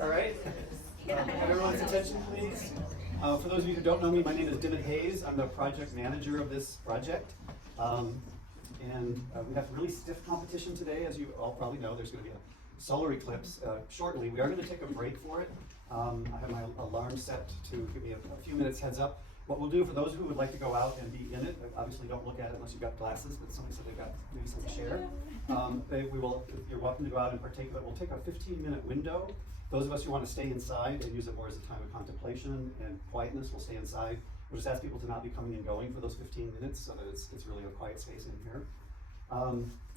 All right. Everyone's attention, please. For those of you who don't know me, my name is Dimit Hayes. I'm the project manager of this project. And we have a really stiff competition today, as you all probably know. There's going to be a solar eclipse shortly. We are going to take a break for it. I have my alarm set to give me a few minutes heads up. What we'll do for those who would like to go out and be in it, obviously don't look at it unless you've got glasses, but somebody said they've got maybe something to share. You're welcome to go out and partake of it. We'll take a 15-minute window. Those of us who want to stay inside and use it more as a time of contemplation and quietness will stay inside. We'll just ask people to not be coming and going for those 15 minutes so that it's really a quiet space in here.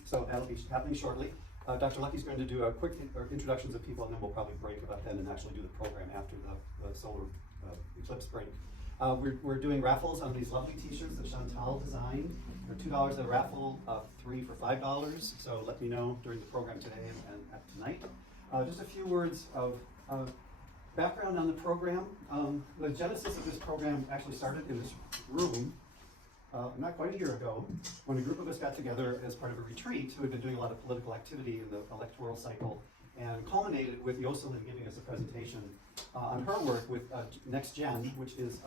So that'll be happening shortly. Dr. Lucky's going to do a quick introductions of people, and then we'll probably break about then and actually do the program after the solar eclipse break. We're doing raffles on these lovely t-shirts that Chantal designed. They're $2 a raffle, 3 for $5. So let me know during the program today and tonight. Just a few words of background on the program. The genesis of this program actually started in this room not quite a year ago, when a group of us got together as part of a retreat who had been doing a lot of political activity in the electoral cycle, and culminated with Yocelyn giving us a presentation on her work with Next Gen, which is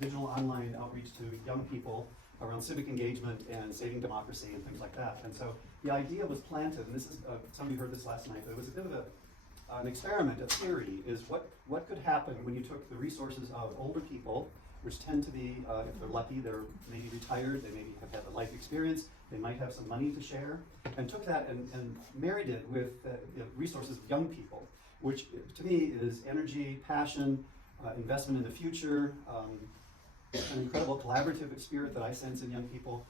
digital online outreach to young people around civic engagement and saving democracy and things like that. And so the idea was planted, and this is, somebody heard this last night, but it was a bit of an experiment, a theory, is what could happen when you took the resources of older people, which tend to be, if they're lucky, they're maybe retired, they maybe have had a life experience, they might have some money to share, and took that and married it with the resources of young people, which to me is energy, passion, investment in the future, an incredible collaborative spirit that I sense in young people,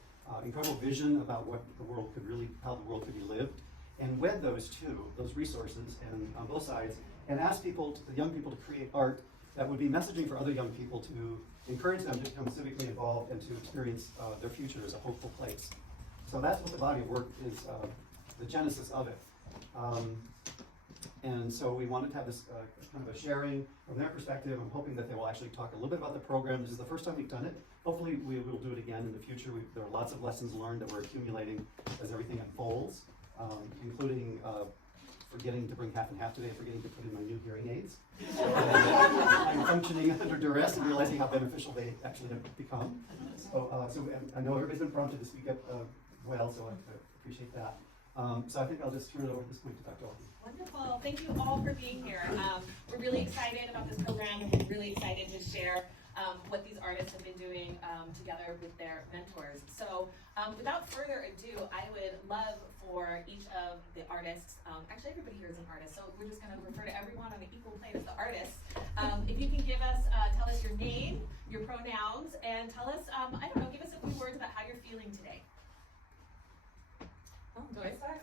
incredible vision about what the world could really, how the world could be lived, and wed those two, those resources, and on both sides, and ask people, the young people, to create art that would be messaging for other young people to encourage them to become civically involved and to experience their future as a hopeful place. So that's what the body of work is, the genesis of it. And so we wanted to have this kind of a sharing from their perspective. I'm hoping that they will actually talk a little bit about the program. This is the first time we've done it. Hopefully we will do it again in the future. There are lots of lessons learned that we're accumulating as everything unfolds, including forgetting to bring half and half today, forgetting to put in my new hearing aids. I'm functioning under duress and realizing how beneficial they actually have become. So I know everybody's been prompted to speak up well, so I appreciate that. So I think I'll just turn it over at this point to Dr. Olsen. Wonderful. Thank you all for being here. We're really excited about this program. We're really excited to share what these artists have been doing together with their mentors. So without further ado, I would love for each of the artists, actually everybody here is an artist, so we're just going to refer to everyone on an equal plane as the artists. If you can give us, tell us your name, your pronouns, and tell us, I don't know, give us a few words about how you're feeling today. Oh, do I start?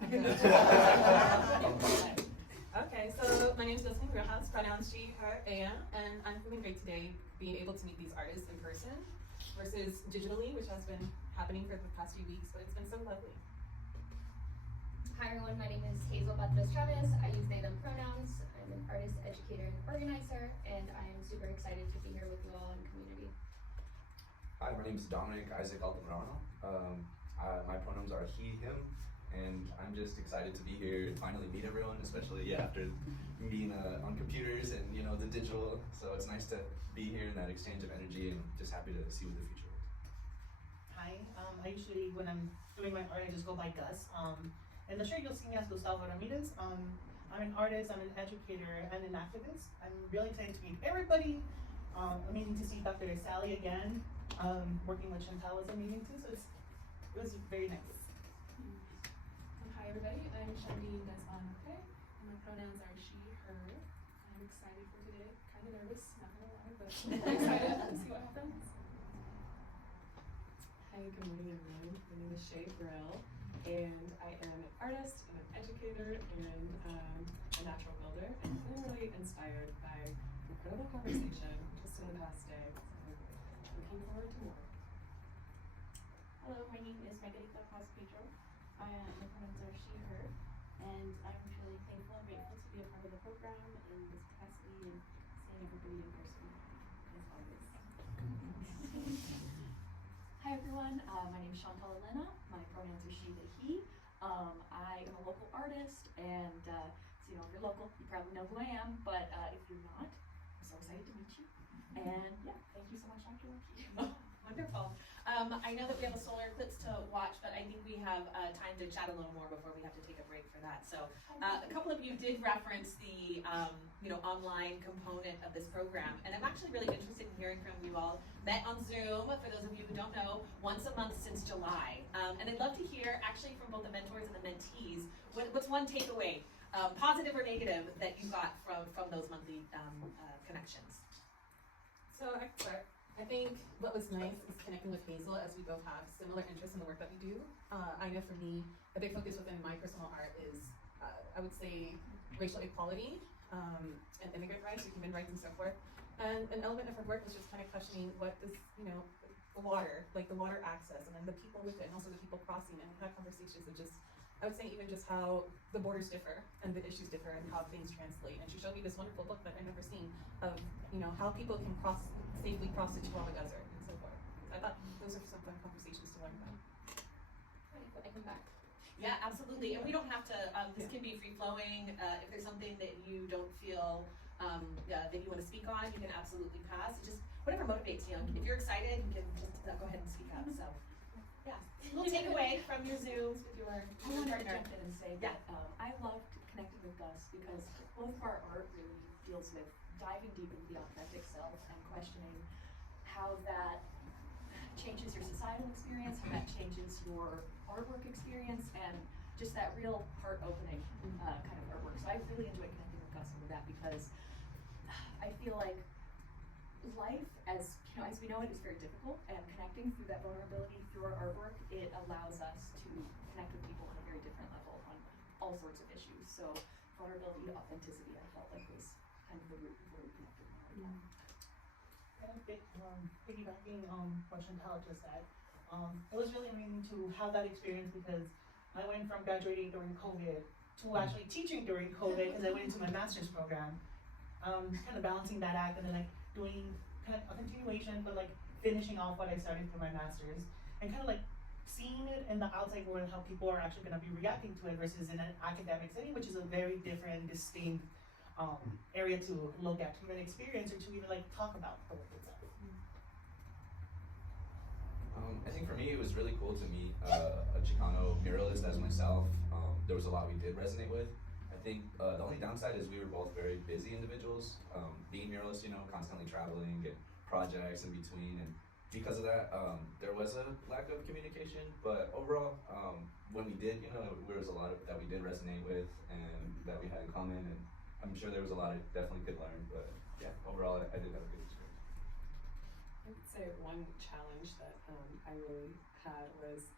Okay, so my name is Yocelyn Riojas, pronouns she, her, ella, and I'm feeling great today being able to meet these artists in person versus digitally, which has been happening for the past few weeks, but it's been so lovely. Hi everyone, my name is Hazel Batrezchavez. I use they, them pronouns. I'm an artist, educator, and organizer, and I am super excited to be here with you all in community. Hi, my name is Dominic Izaac Altamirano. My pronouns are he, him, and I'm just excited to be here and finally meet everyone, especially after being on computers and the digital. So it's nice to be here in that exchange of energy, and just happy to see what the future holds. Hi, I usually, when I'm doing my art, I just go by Gus. In the shirt you'll see me as Gustavo Ramirez. I'm an artist, I'm an educator, and an activist. I'm really excited to meet everybody. Amazing to see Dr. Sally again. Working with Chantal was amazing too, so it was very nice. Hi everybody, I'm Shundiin, Desbah, and my pronouns are she, her. I'm excited for today. Kind of nervous, not gonna lie, but I'm excited to see what happens. Hi, good morning everyone. My name is Shea Brill, and I am an artist, and an educator, and a natural builder. And I'm feeling really inspired by an incredible conversation just in the past day. So looking forward to more. Hello, my name is Margarita Paz Pedro. My pronouns are she, her, and I'm really thankful and grateful to be a part of the program in this capacity and seeing everybody in person. as always. Hi everyone, my name is Chantal Elena. My pronouns are she, they, he. I am a local artist, and so you know, if you're local, you probably know who I am, but if you're not, I'm so excited to meet you. And yeah, thank you so much, Dr. Lucky. Wonderful. I know that we have a solar eclipse to watch, but I think we have time to chat a little more before we have to take a break for that. So a couple of you did reference the online component of this program, and I'm actually really interested in hearing from you all. Met on Zoom, for those of you who don't know, once a month since July. And I'd love to hear actually from both the mentors and the mentees, what's one takeaway, positive or negative, that you got from those monthly connections? So I can start. I think what was nice is connecting with Hazel, as we both have similar interests in the work that we do. I know for me, a big focus within my personal art is, I would say, racial equality and immigrant rights, or human rights, and so forth. And an element of her work was just kind of questioning what this, you know, the water, like the water access, and then the people with it, and also the people crossing, and we had conversations of just, I would say even just how the borders differ and the issues differ and how things translate. And she showed me this wonderful book that I'd never seen of, you know, how people can safely cross the Chihuahua Desert and so forth. I thought those are some fun conversations to learn about. I come back. Yeah, absolutely. And we don't have to, this can be free flowing. If there's something that you don't feel that you want to speak on, you can absolutely pass. Just whatever motivates you. If you're excited, you can just go ahead and speak up. So, yeah. A little takeaway from your Zooms with your I wanted to partner. jump in and say that I loved connecting with Gus because both of our art really deals with diving deep into the authentic self and questioning how that changes your societal experience, how that changes your artwork experience, and just that real heart-opening kind of artwork. So I really enjoyed connecting with Gus over that because I feel like life, as you know, as we know it, is very difficult, and connecting through that vulnerability through our artwork, it allows us to connect with people on a very different level on all sorts of issues. So vulnerability, authenticity, I felt like was kind of the root of where we connected. And a bit piggybacking what Chantal just said, it was really amazing to have that experience because I went from graduating during COVID to actually teaching during COVID because I went into my master's program. Kind of balancing that act and then like doing kind of a continuation, but like finishing off what I started for my master's and kind of like seeing it in the outside world, how people are actually going to be reacting to it versus in an academic setting, which is a very different, distinct area to look at human experience or to even like talk about the work itself. I think for me it was really cool to meet a Chicano muralist as myself. There was a lot we did resonate with. I think the only downside is we were both very busy individuals. Being muralists, you know, constantly traveling and projects in between, and because of that, there was a lack of communication. But overall, when we did, you know, there was a lot of that we did resonate with and that we had in common, and I'm sure there was a lot I definitely could learn. But yeah, overall, I did have a good experience. I would say one challenge that I really had was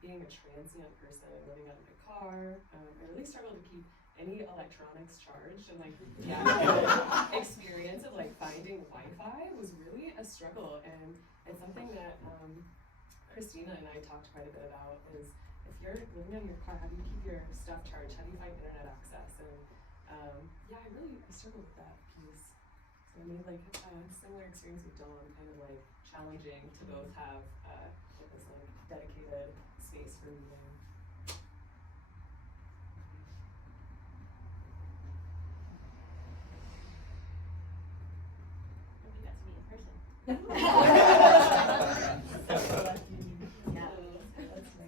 being a transient person living out of my car. I really struggled to keep any electronics charged, and like the actual experience of like finding Wi-Fi was really a struggle. And it's something that Christina and I talked quite a bit about is if you're living in your car, how do you keep your stuff charged? How do you find internet access? And yeah, I struggled with that piece. So I made like a similar experience with Domm, kind of like challenging to both have this like dedicated space for meeting. We got to meet in person.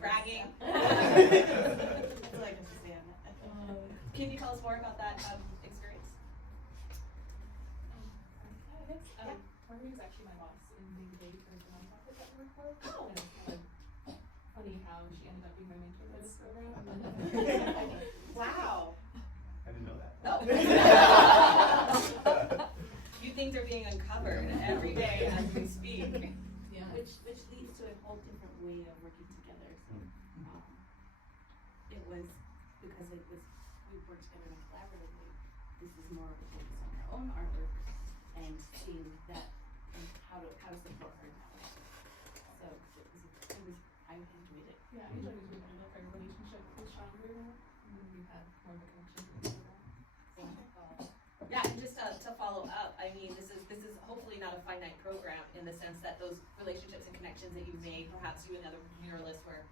Bragging. That's all I can say on that. Can you tell us more about that experience? I guess Margarita is actually my boss in the debate for the nonprofit that we work for. Oh. And it's kind of funny how she ended up being my mentor for this program. Wow. I didn't know that. Oh. You things are being uncovered every day as we speak. Yeah. Which leads to a whole different way of working together. So it was because we worked together collaboratively. This is more of a focus on our own artwork and seeing that and how to support her in that way. So I enjoyed it. Yeah, I enjoyed it. We developed our relationship with stronger, and then we had more of a connection with each other. Yeah, and just to follow up, I mean, this is hopefully not a finite program in the sense that those relationships and connections that you made, perhaps you and other muralists were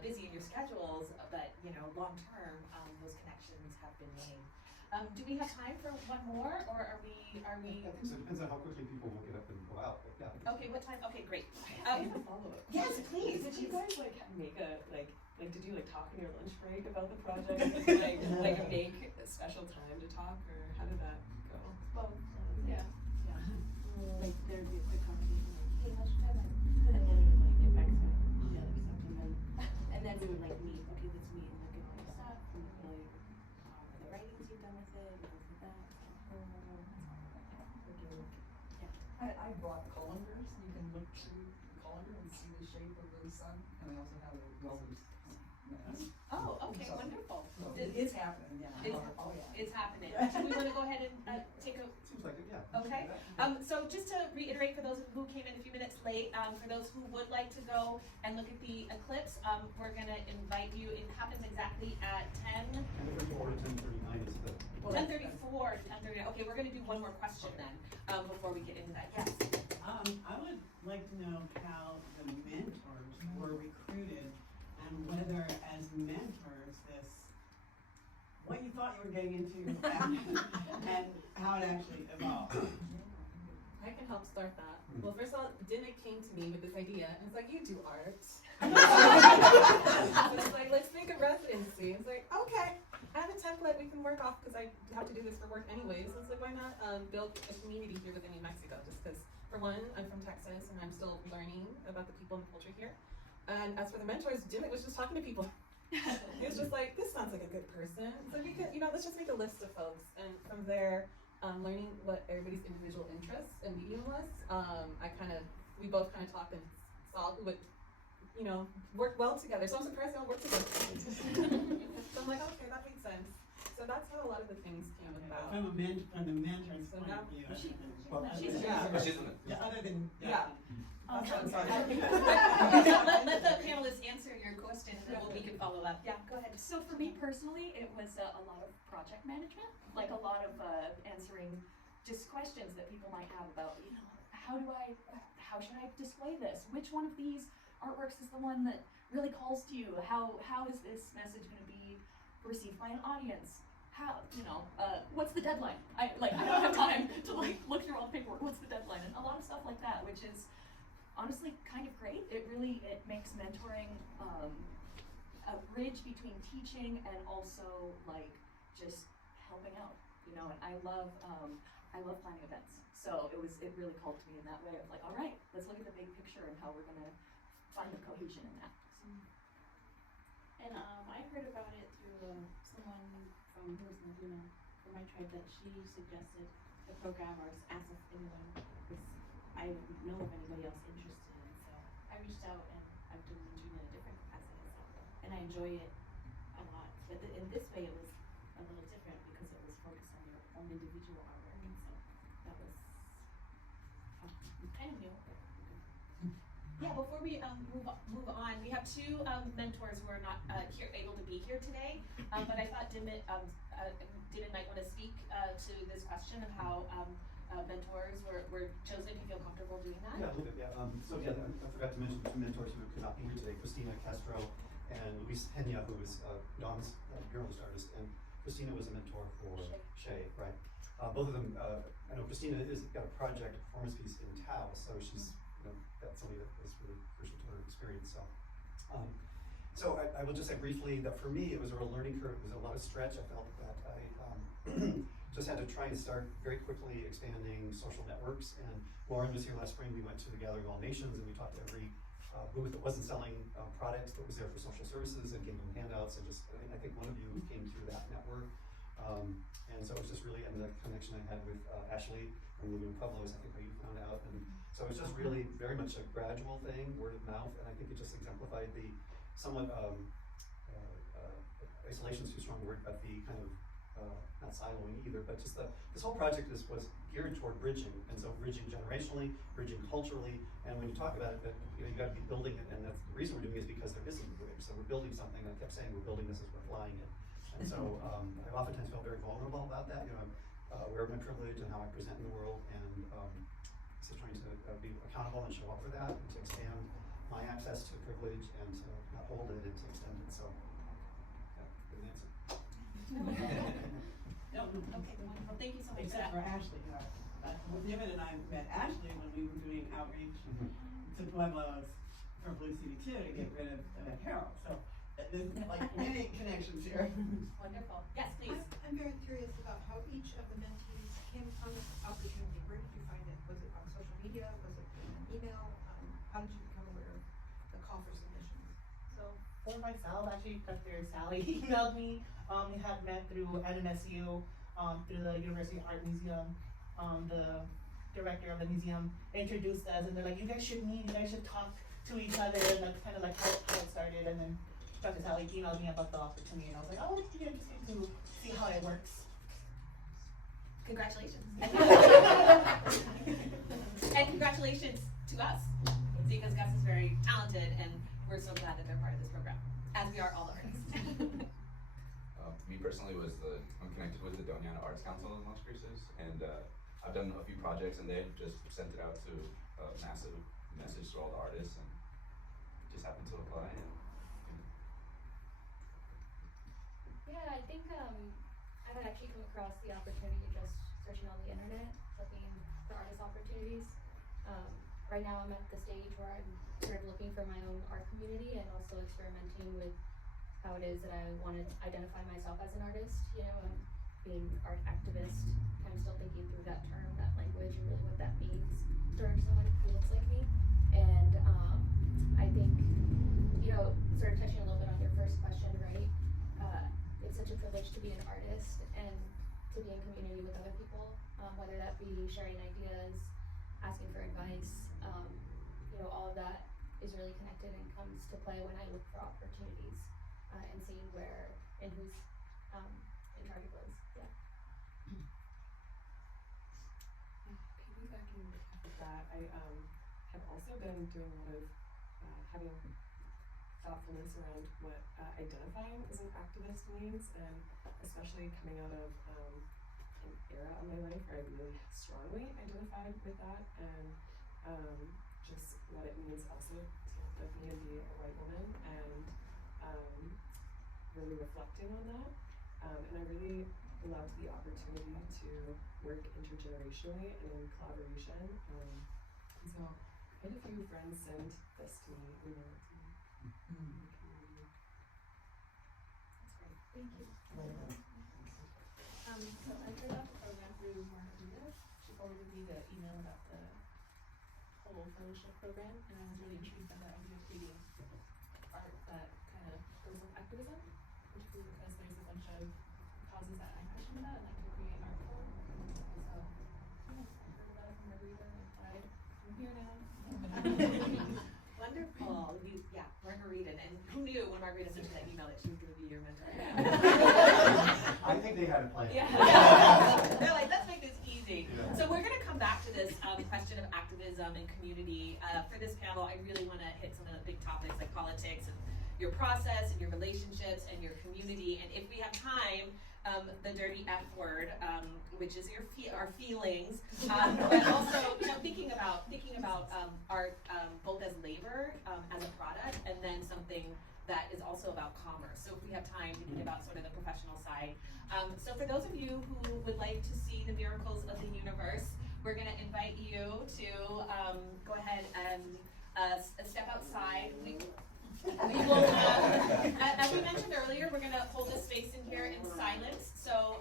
busy in your schedules, but long term, those connections have been made. Do we have time for one more, or are we? I think so. It depends on how quickly people will get up and go out. But yeah. Okay, what time? Okay, great. I have a follow-up. Yes, please. Did you guys make a did you talk in your lunch break about the project? Make a special time to talk, or how did that go? Well, Yeah. like there'd be a quick conversation, like, hey, how's your time? And then we would get back to each other stuff, and then we would meet. Okay, let's meet and look at all your stuff, and look at all the writings you've done with it, and this and that. I bought colanders. You can look through the colander and see the shape of the sun. And I also have a welder's mask. Oh, okay, So- wonderful. So It- it's happening, yeah. Oh, yeah. It's happening. Do we want to go ahead and take a? Seems like it, yeah. Okay. So just to reiterate for those who came in a few minutes late, for those who would like to go and look at the eclipse, we're gonna invite you. It happens exactly at 10:34 to 10:39 is the. 10:34 to 10:39. Okay, we're gonna do one more question then, before we get into that. Yes. I would like to know how the mentors were recruited and whether as mentors what you thought you were getting into and how it actually evolved. I can help start that. Well, first of all, Dinah came to me with this idea, and it's like, you do art. It's like, let's make a residency. It's like, okay, I have a template we can work off because I have to do this for work anyways. So it's like, why not build a community here within New Mexico? Just because, for one, I'm from Texas and I'm still learning about the people and the culture here. And as for the mentors, Dinah was just talking to people. He was just like, this sounds like a good person. So we could, let's just make a list of folks. And from there, learning what everybody's individual interests and medium was, we both kind of talked and saw who would, work well together. So I'm surprised they all work together. So I'm like, okay, that makes sense. So that's how a lot of the things came about. From the mentor's So point now- of view. She's But she's in it. Yeah, other than. Yeah. I'm sorry. let the panelists answer your question, and then we can follow up. Yeah, go ahead. So for me personally, it was a lot of project management, like a lot of answering just questions that people might have about, how should I display this? Which one of these artworks is the one that really calls to you? How is this message going to be received by an audience? What's the deadline? I don't have time to look through all the paperwork. What's the deadline? And a lot of stuff like that, which is honestly kind of great. It makes mentoring a bridge between teaching and also just helping out, and I love planning events. So it really called to me in that way of all right, let's look at the big picture and how we're gonna find the cohesion in that. And I heard about it through someone from who was Latino from my tribe that she suggested the program or asked if anyone was, I didn't know of anybody else interested in, so I reached out and I've been mentoring in a different capacity, and I enjoy it a lot. But in this way, it was a little different because it was focused on your own individual artwork, and so that was kind of new. Yeah, before we move on, we have two mentors who are not able to be here today, but I thought Dimit might want to speak to this question of how mentors were chosen. If you feel comfortable doing that. Yeah, a little bit, yeah. I forgot to mention the two mentors who could not be here today, Christina Castro and Luis Pena, who is Domm's muralist artist, and Christina was a mentor for Shea, right? Both of them, I know Christina has got a project, a performance piece in Tao, so she's that's something that was really crucial to her experience. So I will just say briefly that for me it was a real learning curve. It was a lot of stretch. I felt that I just had to try and start very quickly expanding social networks. And Lauren was here last spring. We went to the Gathering of All Nations and we talked to every booth that wasn't selling products but was there for social services and gave them handouts. And I think one of you came through that network. And so it was just really, and the connection I had with Ashley from Laguna Pueblo is I think how you found out. And so it was just really very much a gradual thing, word of mouth, and I think it just exemplified the somewhat isolation is too strong a word, but the kind of not siloing either, but just this whole project was geared toward bridging, and so bridging generationally, bridging culturally, and when you talk about it, that you got to be building it, and that's the reason we're doing it is because there isn't a bridge. So we're building something. I kept saying we're building this as we're flying it, and so I oftentimes felt very vulnerable about that. I'm aware of my privilege and how I present in the world, and So trying to be accountable and show up for that, and to expand my access to privilege, and to not hold it and to extend it. So, yeah, good answer. No, Okay, wonderful, thank you so much for except that. for Ashley. David and I met Ashley when we were doing outreach to Pueblos for Blue City 2 to get rid of Harold. So there's like many connections here. Wonderful, yes, please. I'm very curious about how each of the mentees came upon this opportunity. Where did you find it? Was it on social media? Was it an email? How did you become aware of the call for submissions? So for myself, actually, Dr. Sally emailed me. We had met through NMSU, through the University Art Museum. The director of the museum introduced us, and they're like, "You guys should meet. You guys should talk to each other." And that's kind of like how it started. And then Dr. Sally emailed me about the opportunity, and I was like, "Oh, it'd be interesting to see how it works." Congratulations. And congratulations to us, because Gus is very talented, and we're so glad that they're part of this program, as we are all the artists. Me personally I'm connected with the Domiana Arts Council in Las Cruces, and I've done a few projects, and they've just sent it out to a massive message to all the artists, and just happened to apply. And Yeah, I think I had actually come across the opportunity just searching on the internet, looking for artist opportunities. Right now I'm at the stage where I'm sort of looking for my own art community and also experimenting with how it is that I want to identify myself as an artist, you know, and being art activist, kind of still thinking through that term, that language, and really what that means for someone who looks like me. And I think, you know, sort of touching a little bit on your first question, right? It's such a privilege to be an artist and to be in community with other people, whether that be sharing ideas, asking for advice, you know, all of that is really connected and comes to play when I look for opportunities and seeing where and who's in charge of those. Yeah. Piggybacking off of that, I have also been doing a lot of having thoughtfulness around what identifying as an activist means, and especially coming out of an era of my life where I really strongly identified with that, and just what it means also to live me and be a white woman, and really reflecting on that. And I really loved the opportunity to work intergenerationally and in collaboration. And so quite a few friends sent this to me, emailed it to me. That's great. Thank you. So I heard about the program through Margarita. She forwarded me the email about the whole fellowship program, and I was really intrigued by the idea of creating art that kind of goes with activism, particularly because there's a bunch of causes that I'm passionate about and like to create art for. So yeah, I heard about it from Margarita and applied. I'm here now. Wonderful. Yeah, Margarita. And who knew when Margarita sent you that email that she was going to be your mentor? I think they had a plan. Yeah. They're like, let's make this easy. Yeah. So we're going to come back to this question of activism and community. For this panel, I really want to hit some of the big topics like politics and your process and your relationships and your community. And if we have time, the dirty F word, which is our feelings, but also thinking about art both as labor, as a product, and then something that is also about commerce. So if we have time, thinking about sort of the professional side. So for those of you who would like to see the miracles of the universe, we're going to invite you to go ahead and step outside. We will, as we mentioned earlier, we're going to hold this space in here in silence. So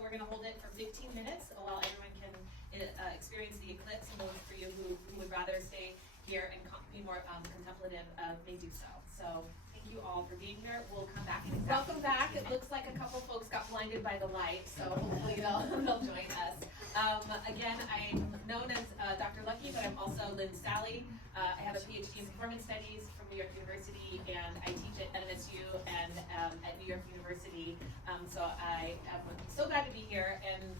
we're going to hold it for 15 minutes while everyone can experience the eclipse. And those for you who would rather stay here and be more contemplative may do so. So thank you all for being here. We'll come back. Welcome back. It looks like a couple folks got blinded by the light, so hopefully they'll join us. Again, I'm known as Dr. Lucky, but I'm also Lynn Sally. I have a PhD in performance studies from New York University, and I teach at NMSU and at New York University. So I am so glad to be here. And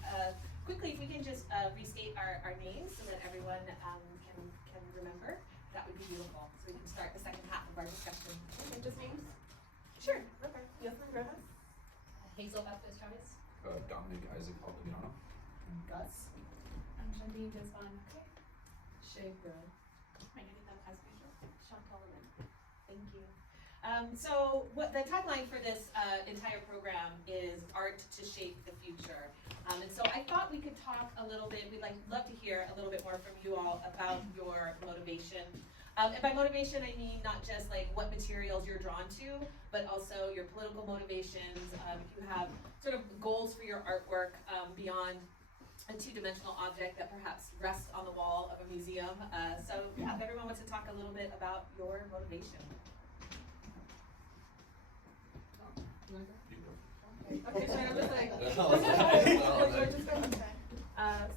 quickly, if we can just restate our names so that everyone can remember, that would be beautiful. So we can start the second half of our discussion. Just names? Sure. Okay. Yocelyn Riojas. Hazel Batrezchavez. Dominic Izaac Altamirano. Gus. I'm Shundiin, Desbah. Okay. Shea Brill. Margarita Paz Pedro. Chantal Elena. Thank you. So what the tagline for this entire program is art to shape the future. And so I thought we could talk a little bit, love to hear a little bit more from you all about your motivation. And by motivation, I mean not just like what materials you're drawn to, but also your political motivations. If you have sort of goals for your artwork beyond a two-dimensional object that perhaps rests on the wall of a museum. So yeah, if everyone wants to talk a little bit about your motivation. Okay, so I'm just like,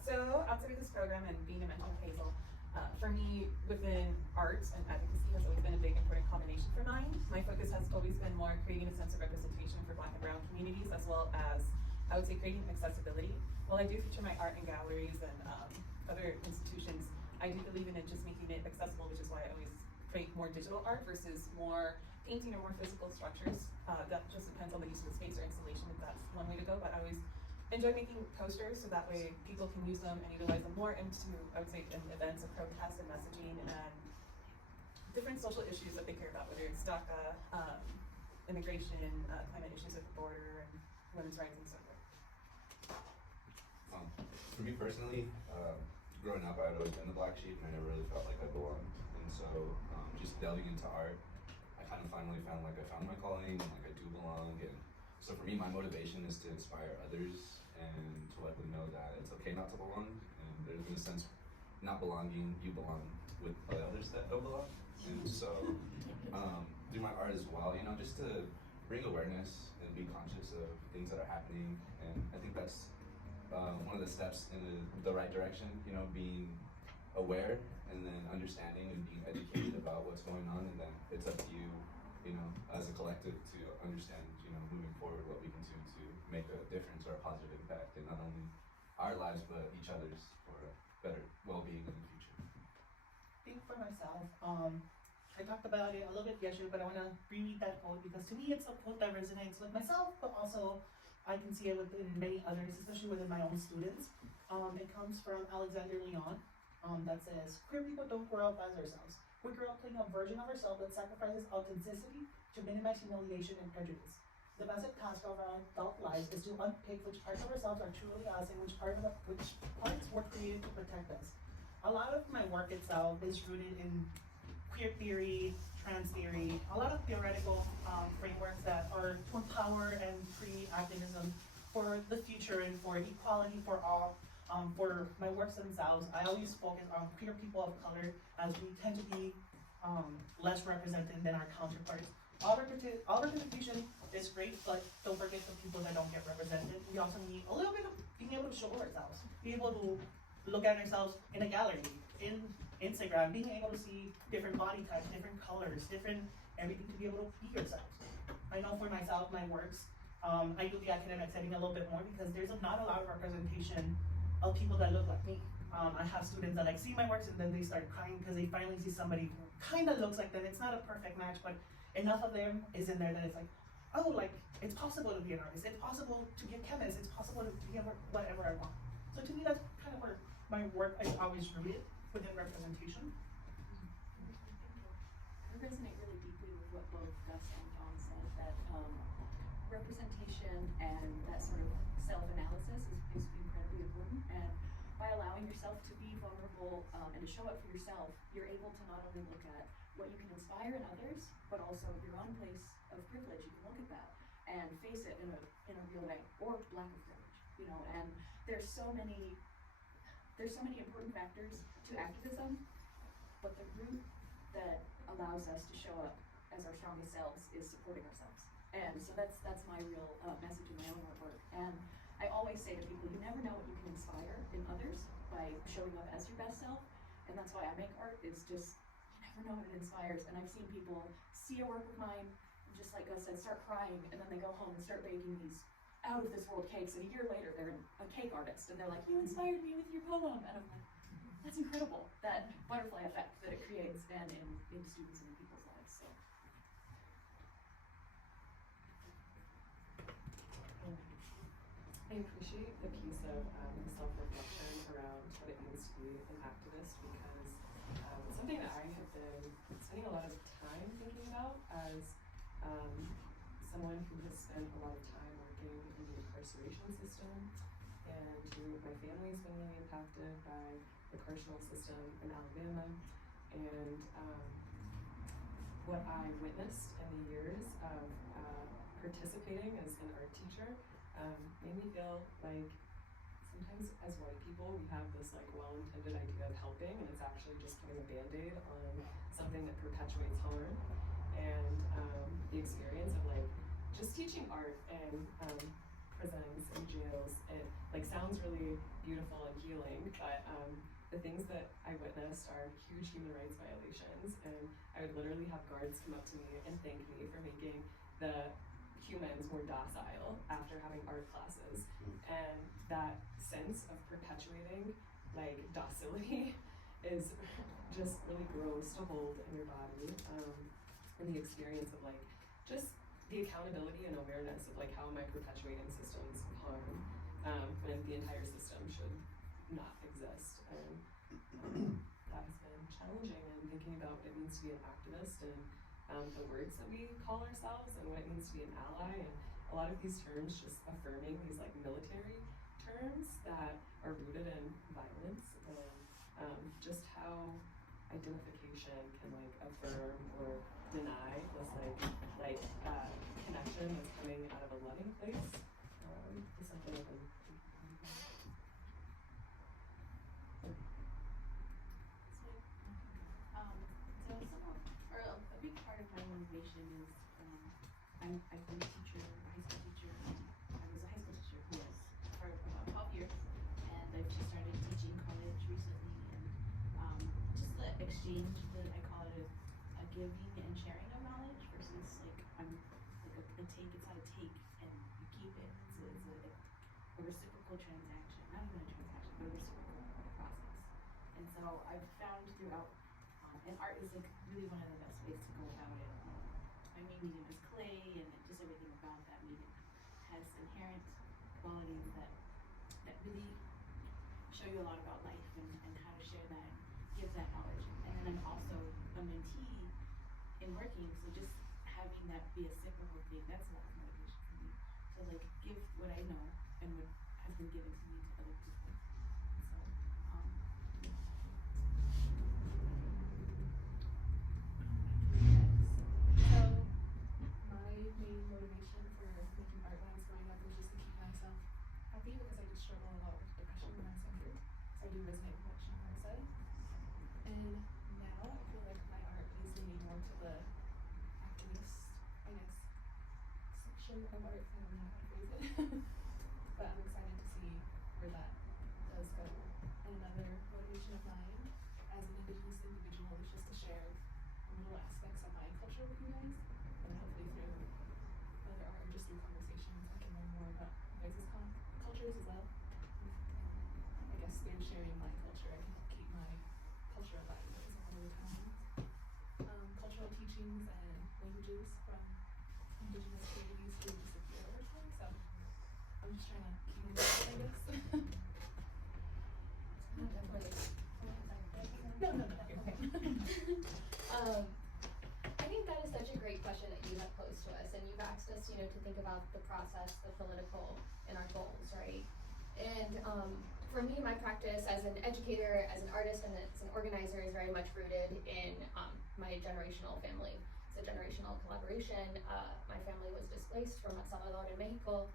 so outside of this program and being a mentor of Hazel, for me, within arts and advocacy has always been a big important combination for mine. My focus has always been more creating a sense of representation for Black and Brown communities, as well as, I would say, creating accessibility. While I do feature my art in galleries and other institutions, I do believe in it just making it accessible, which is why I always create more digital art versus more painting or more physical structures. That just depends on the use of the space or installation, if that's one way to go, but I always enjoy making posters so that way people can use them and utilize them more into, I would say, in events of protest and messaging and different social issues that they care about, whether it's DACA, immigration, climate issues at the border, and women's rights and so forth. For me personally, growing up, I had always been the black sheep, and I never really felt like I belonged. And so, just delving into art, I kind of finally found like I found my calling, and like I do belong. And so for me, my motivation is to inspire others and to let them know that it's okay not to belong. And there's, in a sense, not belonging, you belong with the others that don't belong. And so, through my art as well, you know, just to bring awareness and be conscious of things that are happening. And I think that's one of the steps in the right direction, you know, being aware and then understanding and being educated about what's going on, and then it's up to you, you know, as a collective to understand, you know, moving forward what we can do to make a difference or a positive impact in not only our lives but each other's for a better well-being in the future. I think for myself, I talked about it a little bit yesterday, but I want to reread that quote because to me it's a quote that resonates with myself, but also I can see it within many others, especially within my own students. It comes from Alexander Leon, that says, "Queer people don't grow up as ourselves. We grow up playing a version of ourselves that sacrifices authenticity to minimize humiliation and prejudice. The basic task of our adult lives is to unpick which parts of ourselves are truly us and which parts were created to protect us." A lot of my work itself is rooted in queer theory, trans theory, a lot of theoretical frameworks that are to empower and create activism for the future and for equality for all. For my works themselves, I always focus on queer people of color as we tend to be less represented than our counterparts. All representation is great, but don't forget the people that don't get represented. We also need a little bit of being able to show ourselves, being able to look at ourselves in a gallery, in Instagram, being able to see different body types, different colors, different everything to be able to be yourselves. I know for myself, my works, I do the academic setting a little bit more because there's not a lot of representation of people that look like me. I have students that like see my works and then they start crying because they finally see somebody who kind of looks like them. It's not a perfect match, but enough of them is in there that it's like, oh, like it's possible to be an artist. It's possible to be a chemist. It's possible to be whatever I want. So to me, that's kind of where my work is always rooted within representation. I resonate really deeply with what both Gus and Domm said, that representation and that sort of self-analysis is incredibly important. And by allowing yourself to be vulnerable and to show up for yourself, you're able to not only look at what you can inspire in others, but also your own place of privilege. You can look at that and face it in a real way, or lack of privilege, you know. And there's so many important factors to activism, but the root that allows us to show up as our strongest selves is supporting ourselves. And so that's my real message in my own artwork. And I always say to people, you never know what you can inspire in others by showing up as your best self. And that's why I make art, is just, you never know what it inspires. And I've seen people see a work of mine, and just like Gus said, start crying, and then they go home and start baking these out of this world cakes, and a year later they're a cake artist, and they're like, you inspired me with your poem. And I'm like, that's incredible, that butterfly effect that it creates, and in students and in people's lives. So. I appreciate the piece of self-reflection around what it means to be an activist because it's something that I have been spending a lot of time thinking about as someone who has spent a lot of time working in the incarceration system, and who my family's been really impacted by the carceral system in Alabama, and what I witnessed in the years of participating as an art teacher made me feel like sometimes as white people we have this like well-intended idea of helping, and it's actually just putting a band-aid on something that perpetuates harm. And the experience of like just teaching art in prisons and jails, it like sounds really beautiful and healing, but the things that I witnessed are huge human rights violations, and I would literally have guards come up to me and thank me for making the humans more docile after having art classes. And that sense of perpetuating like docility is just really gross to hold in your body. And the experience of like just the accountability and awareness of like how am I perpetuating systems of harm when the entire system should not exist. And that has been challenging, and thinking about what it means to be an activist and the words that we call ourselves and what it means to be an ally, and a lot of these terms just affirming these like military terms that are rooted in violence, and just how identification can like affirm or deny this like connection that's coming out of a loving place is something I've been thinking about. A big part of my motivation is I've been a teacher, a high school teacher. I was a high school teacher who was for about 12 years, and I've just started teaching college recently. And just the exchange, I call it a giving and sharing of knowledge versus like a take. It's not a take and you keep it. It's a reciprocal transaction, not even a transaction, but a reciprocal process. And so I've found throughout. And art is like really one of the best ways to go about it. My main medium is clay, and just everything about that medium has inherent qualities that really show you a lot about life and how to share that and give that knowledge. And then I'm also a mentee in working, so just having that be a cyclical thing, that's a lot of motivation for me. To like give what I know and what has been given to me to other people. So my main motivation for making art when I was growing up was just to keep myself happy, because I did struggle a lot with depression when I was younger. So I do resonate with what Chantal said. And now I feel like my art is leaning more to the activist, I guess, section of art. I don't know how to phrase it. But I'm excited to see where that does go. And another motivation of mine as an Indigenous individual is just to share little aspects of my culture with you guys. And hopefully through other art or just through conversations, I can learn more about you guys' cultures as well. I guess through sharing my culture, I can keep my culture alive because a lot of the times cultural teachings and languages from Indigenous communities do disappear over time. So I'm just trying to keep them alive, I guess. I think that is such a great question that you have posed to us, and you've asked us, to think about the process, the political, and our goals, right? And for me, my practice as an educator, as an artist, and as an organizer is very much rooted in my generational family. It's a generational collaboration. My family was displaced from El Salvador and Mexico.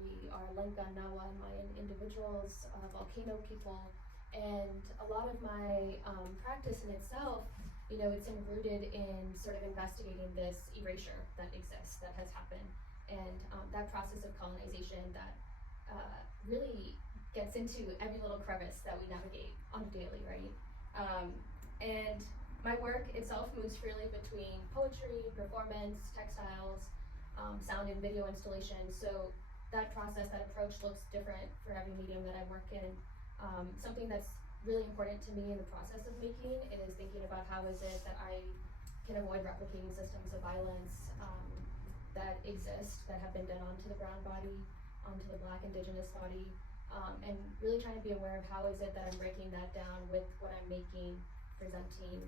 We are Lenca, Nahua, and Mayan individuals, volcano people, and a lot of my practice in itself, it's rooted in sort of investigating this erasure that exists, that has happened, and that process of colonization that really gets into every little crevice that we navigate on a daily, right? And my work itself moves freely between poetry, performance, textiles, sound and video installation. So that process, that approach looks different for every medium that I work in. Something that's really important to me in the process of making is thinking about how is it that I can avoid replicating systems of violence that exist, that have been done onto the brown body, to the Black Indigenous body, and really trying to be aware of how is it that I'm breaking that down with what I'm making, presenting,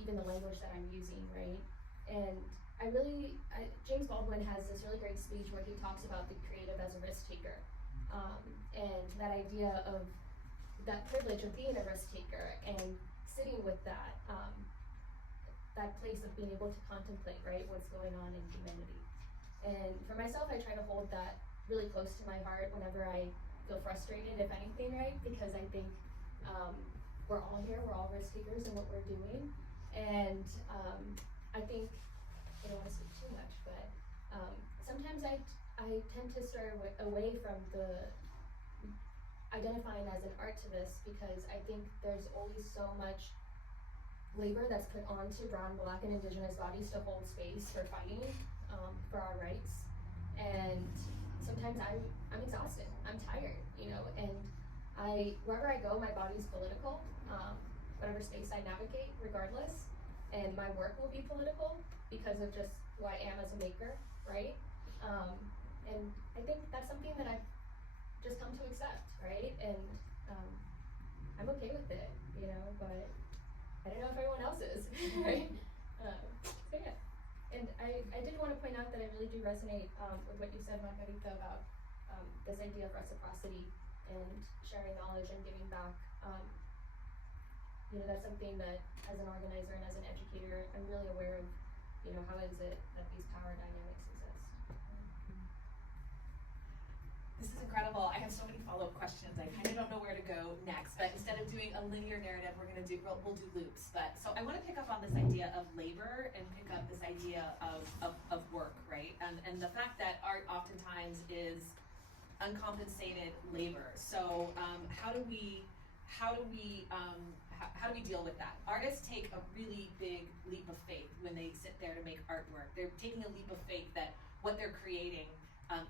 even the language that I'm using, right? And James Baldwin has this really great speech where he talks about the creative as a risk taker, and that idea of that privilege of being a risk taker and sitting with that, that place of being able to contemplate, right, what's going on in humanity. And for myself, I try to hold that really close to my heart whenever I feel frustrated, if anything, right? Because I think we're all here, we're all risk takers in what we're doing. And I think, I don't want to speak too much, but sometimes I tend to stray away from the identifying as an artivist, because I think there's always so much labor that's put onto brown, Black, and Indigenous bodies to hold space for fighting for our rights. And sometimes I'm exhausted, I'm tired, you know, and wherever I go, my body's political, whatever space I navigate, regardless, and my work will be political because of just who I am as a maker, right? And I think that's something that I've just come to accept, right? And I'm okay with it, you know, but I don't know if everyone else is, right? So yeah. And I did want to point out that I really do resonate with what you said, Margarita, about this idea of reciprocity and sharing knowledge and giving back. You know, that's something that, as an organizer and as an educator, I'm really aware of, you know, how is it that these power dynamics exist. This is incredible. I have so many follow-up questions. I kind of don't know where to go next, but instead of doing a linear narrative, we'll do loops. But so I want to pick up on this idea of labor and pick up this idea of work, right? And the fact that art oftentimes is uncompensated labor. So how do we deal with that? Artists take a really big leap of faith when they sit there to make artwork. They're taking a leap of faith that what they're creating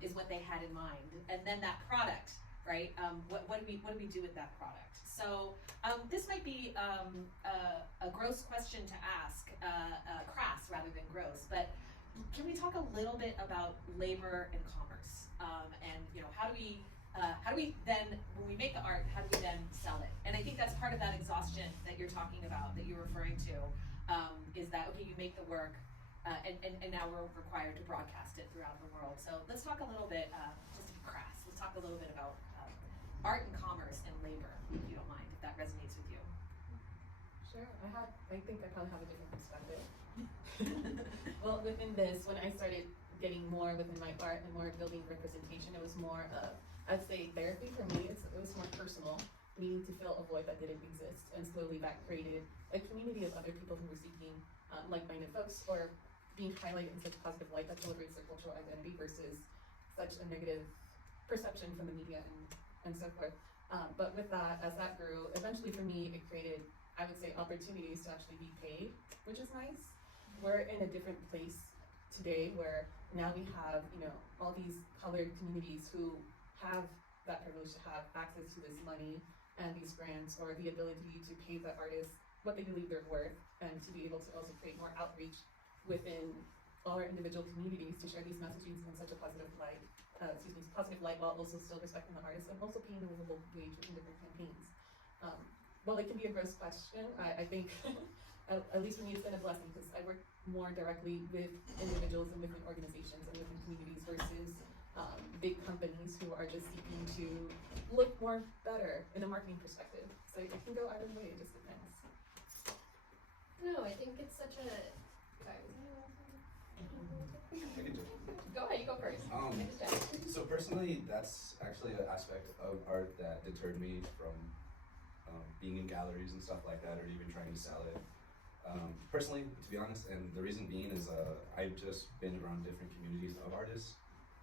is what they had in mind, and then that product, right? What do we do with that product? So this might be a gross question to ask, crass rather than gross, but can we talk a little bit about labor and commerce? And you know, how do we then, when we make the art, how do we then sell it? And I think that's part of that exhaustion that you're talking about, that you're referring to, is that, okay, you make the work, and now we're required to broadcast it throughout the world. So let's talk a little bit, just to be crass, let's talk a little bit about art and commerce and labor, if you don't mind, if that resonates with you. Sure, I think I probably have a different perspective. Well, within this, when I started getting more within my art and more building representation, it was more of, I'd say, therapy for me. It was more personal, needing to fill a void that didn't exist, and slowly that created a community of other people who were seeking like-minded folks, or being highlighted in such a positive light that celebrates their cultural identity versus such a negative perception from the media and so forth. But with that, as that grew, eventually for me, it created, I would say, opportunities to actually be paid, which is nice. We're in a different place today where now we have, you know, all these colored communities who have that privilege to have access to this money and these grants, or the ability to pay the artists what they believe they're worth, and to be able to also create more outreach within all our individual communities to share these messages in such a positive light, while also still respecting the artists and also paying a livable wage within different campaigns. While it can be a gross question, I think at least for me it's been a blessing, because I work more directly with individuals and within organizations and within communities versus big companies who are just seeking to look more better in a marketing perspective. So it can go either way, it just depends. No, I think it's such a, sorry. I can do it. Go ahead, you go first. So personally, that's actually an aspect of art that deterred me from being in galleries and stuff like that, or even trying to sell it. Personally, to be honest, and the reason being is I've just been around different communities of artists,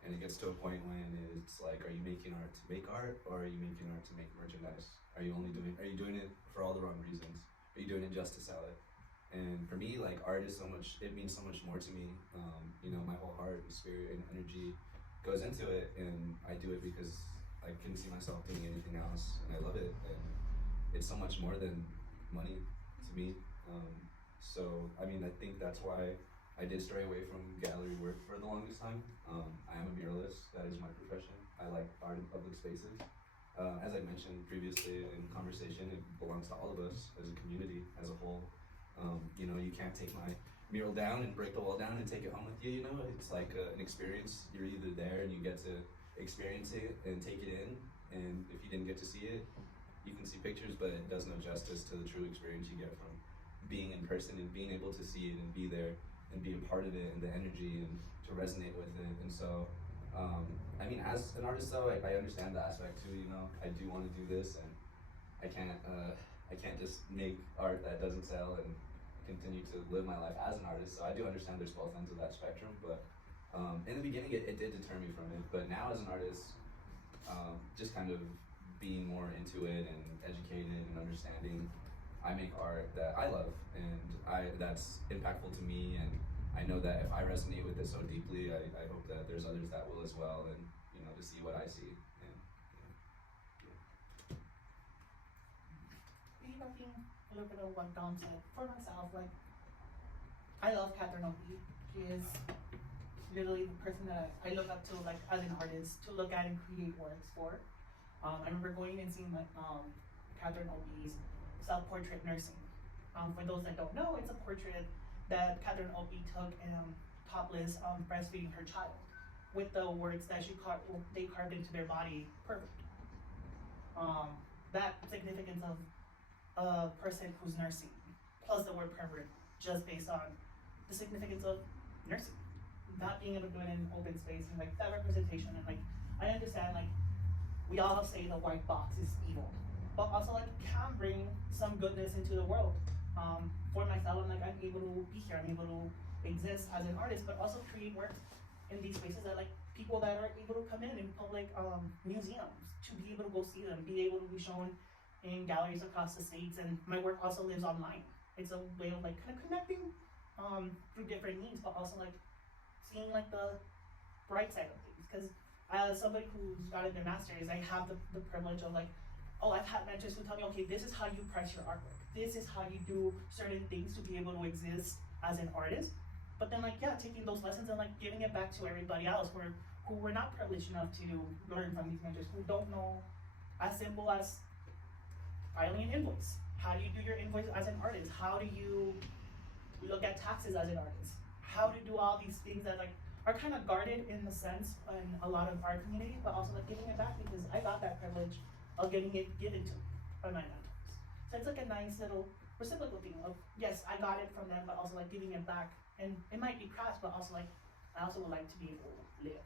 and it gets to a point when it's like, are you making art to make art, or are you making art to make merchandise? Are you doing it for all the wrong reasons? Are you doing it just to sell it? And for me, like, art is it means so much more to me. You know, my whole heart and spirit and energy goes into it, and I do it because I couldn't see myself doing anything else, and I love it, and it's so much more than money to me. So, I mean, I think that's why I did stray away from gallery work for the longest time. I am a muralist, that is my profession. I like art in public spaces. As I mentioned previously in conversation, it belongs to all of us as a community, as a whole. You know, you can't take my mural down and break the wall down and take it home with you, you know? It's like an experience. You're either there and you get to experience it and take it in, and if you didn't get to see it, you can see pictures, but it does no justice to the true experience you get from being in person and being able to see it and be there and be a part of it and the energy and to resonate with it. And so, I mean, as an artist though, I understand the aspect too, you know? I do want to do this, and I can't just make art that doesn't sell and continue to live my life as an artist. So I do understand there's both ends of that spectrum, but in the beginning it did deter me from it. But now as an artist, just kind of being more into it and educated and understanding, I make art that I love and that's impactful to me, and I know that if I resonate with it so deeply, I hope that there's others that will as well, and you know, to see what I see. And Piggybacking a little bit of what Domm said, for myself, like, I love Catherine Opie. She is literally the person that I look up to, like, as an artist, to look at and create works for. I remember going and seeing, like, Catherine Opie's self-portrait nursing. For those that don't know, it's a portrait that Catherine Opie took topless, breastfeeding her child, with the words that they carved into their body perfect. That significance of a person who's nursing, plus the word pervert, just based on the significance of nursing. Not being able to do it in open space, and like that representation, and like, I understand, like, we all say the white box is evil, but also like can bring some goodness into the world. For myself, I'm able to be here, I'm able to exist as an artist, but also create work in these spaces that like people that are able to come in public museums, to be able to go see them, be able to be shown in galleries across the states. And my work also lives online. It's a way of like kind of connecting through different means, but also like seeing like the bright side of things. Because as somebody who's gotten their master's, I have the privilege of like, oh, I've had mentors who tell me, okay, this is how you price your artwork. This is how you do certain things to be able to exist as an artist. But then like, yeah, taking those lessons and like giving it back to everybody else who were not privileged enough to learn from these mentors, who don't know as simple as filing an invoice. How do you do your invoice as an artist? How do you look at taxes as an artist? How to do all these things that like are kind of guarded in the sense in a lot of our community, but also like giving it back, because I got that privilege of getting it given to me by my mentors. So it's like a nice little reciprocal thing of, yes, I got it from them, but also like giving it back. And it might be crass, but also like, I also would like to be able to live.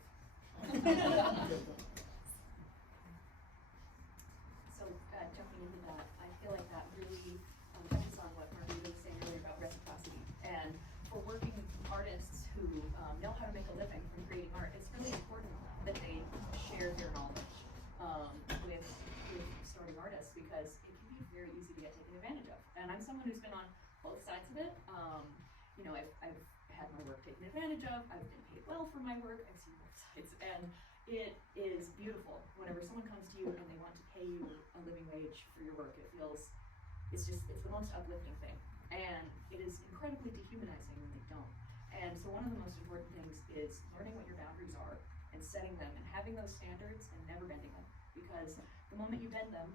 So jumping into that, I feel like that really touches on what Margarita was saying earlier about reciprocity. And for working artists who know how to make a living from creating art, it's really important that they share their knowledge with starting artists, because it can be very easy to get taken advantage of. And I'm someone who's been on both sides of it. You know, I've had my work taken advantage of, I've been paid well for my work, I've seen both sides. And it is beautiful whenever someone comes to you and they want to pay you a living wage for your work. It's the most uplifting thing. And it is incredibly dehumanizing when they don't. And so one of the most important things is learning what your boundaries are and setting them and having those standards and never bending them. Because the moment you bend them,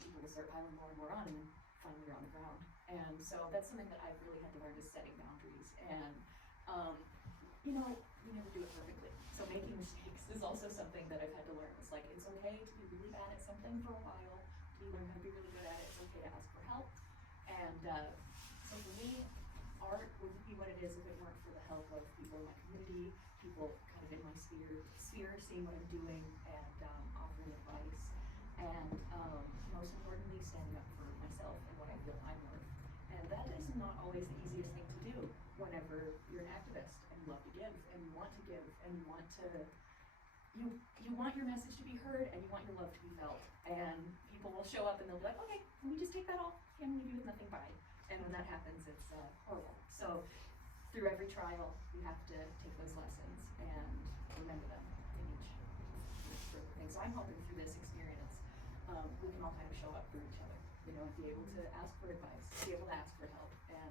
people will start piling more and more on, and then finally you're on the ground. And so that's something that I've really had to learn, is setting boundaries. And you know, we never do it perfectly. So making mistakes is also something that I've had to learn. It's like, it's okay to be really bad at something for a while, to learn how to be really good at it. It's okay to ask for help. And so for me, art wouldn't be what it is if it weren't for the help of people in my community, people kind of in my sphere seeing what I'm doing and offering advice. And most importantly, standing up for myself and what I feel I'm worth. And that is not always the easiest thing to do whenever you're an activist and you love to give and you want to give and you want you want your message to be heard and you want your love to be felt. And people will show up and they'll be like, okay, let me just take that off. I'm gonna leave you with nothing by. And when that happens, it's horrible. So through every trial, you have to take those lessons and remember them in each further thing. So I'm hoping through this experience, we can all kind of show up for each other, you know, and be able to ask for advice, be able to ask for help, and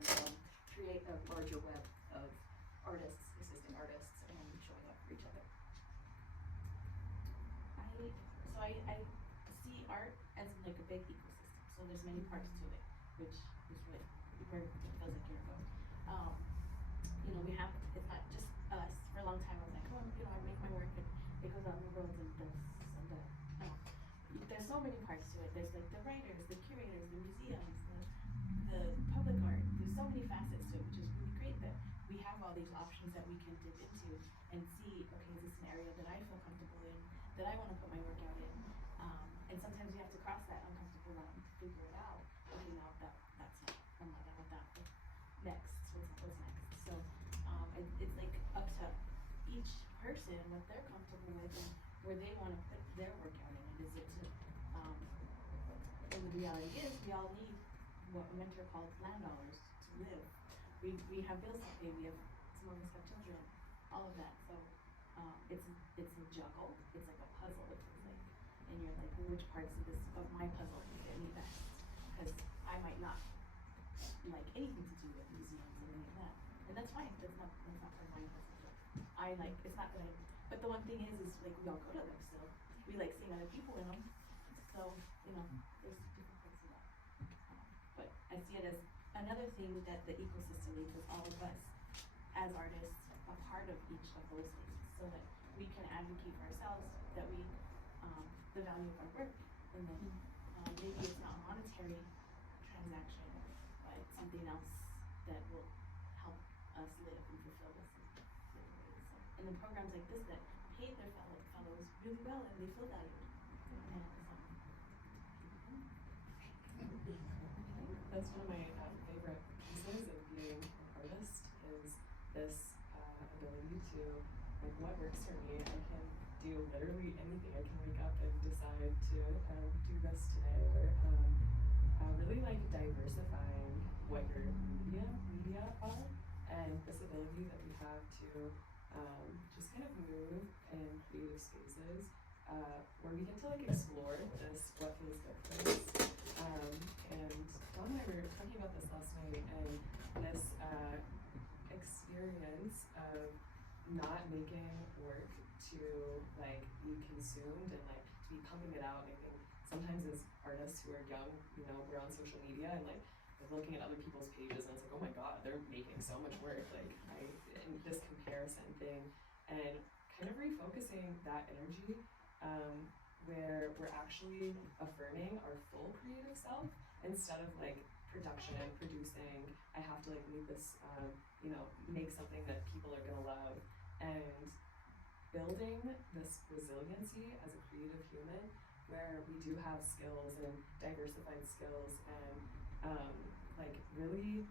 create a larger web of artists, assisting artists, and showing up for each other. I see art as like a big ecosystem. So there's many parts to it, which is what where it feels like you're going. You know, we have, it's not just us. For a long time I was like, oh, you know, I make my work and it goes out in the world and this and that. There's so many parts to it. There's like the writers, the curators, the museums, the public art. There's so many facets to it, which is really great that we have all these options that we can dip into and see, okay, is this an area that I feel comfortable in, that I want to put my work out in? And sometimes you have to cross that uncomfortable line to figure it out. Okay, now that's not, I'm not done with that. Next, what's next? So it's like up to each person what they're comfortable with and where they want to put their work out in. And is it to, and the reality is we all need what a mentor calls land dollars to live. We have bills to pay, we have, some of us have children, all of that. So it's a juggle, it's like a puzzle, it feels like. And you're like, well, which parts of my puzzle fit me best? Because I might not like anything to do with museums and any of that. And that's fine, that's not part of my puzzle. I like, it's not that but the one thing is like we all go to them still. We like seeing other people in them. So, you know, there's different parts of that. But I see it as another thing that the ecosystem needs is all of us as artists a part of each of those things so that we can advocate for ourselves, that we, the value of our work, and then maybe it's not a monetary transaction, but something else that will help us live and fulfill us in different ways. So, and then programs like this that pay their fellows really well and they feel valued. And that's one of my favorite pieces of being an artist is this ability to, like, what works for me. I can do literally anything. I can wake up and decide to do this today, or really like diversifying what your media are, and this ability that we have to just kind of move in creative spaces where we get to like explore this what feels good for us. And Domm and I were talking about this last night, and this experience of not making work to like be consumed and like to be pumping it out. And I think sometimes as artists who are young, you know, we're on social media and like we're looking at other people's pages and it's like, oh my god, they're making so much work. Like and this comparison thing, and kind of refocusing that energy where we're actually affirming our full creative self instead of like production, producing, I have to like make this, you know, make something that people are gonna love, and building this resiliency as a creative human where we do have skills and diversified skills and like really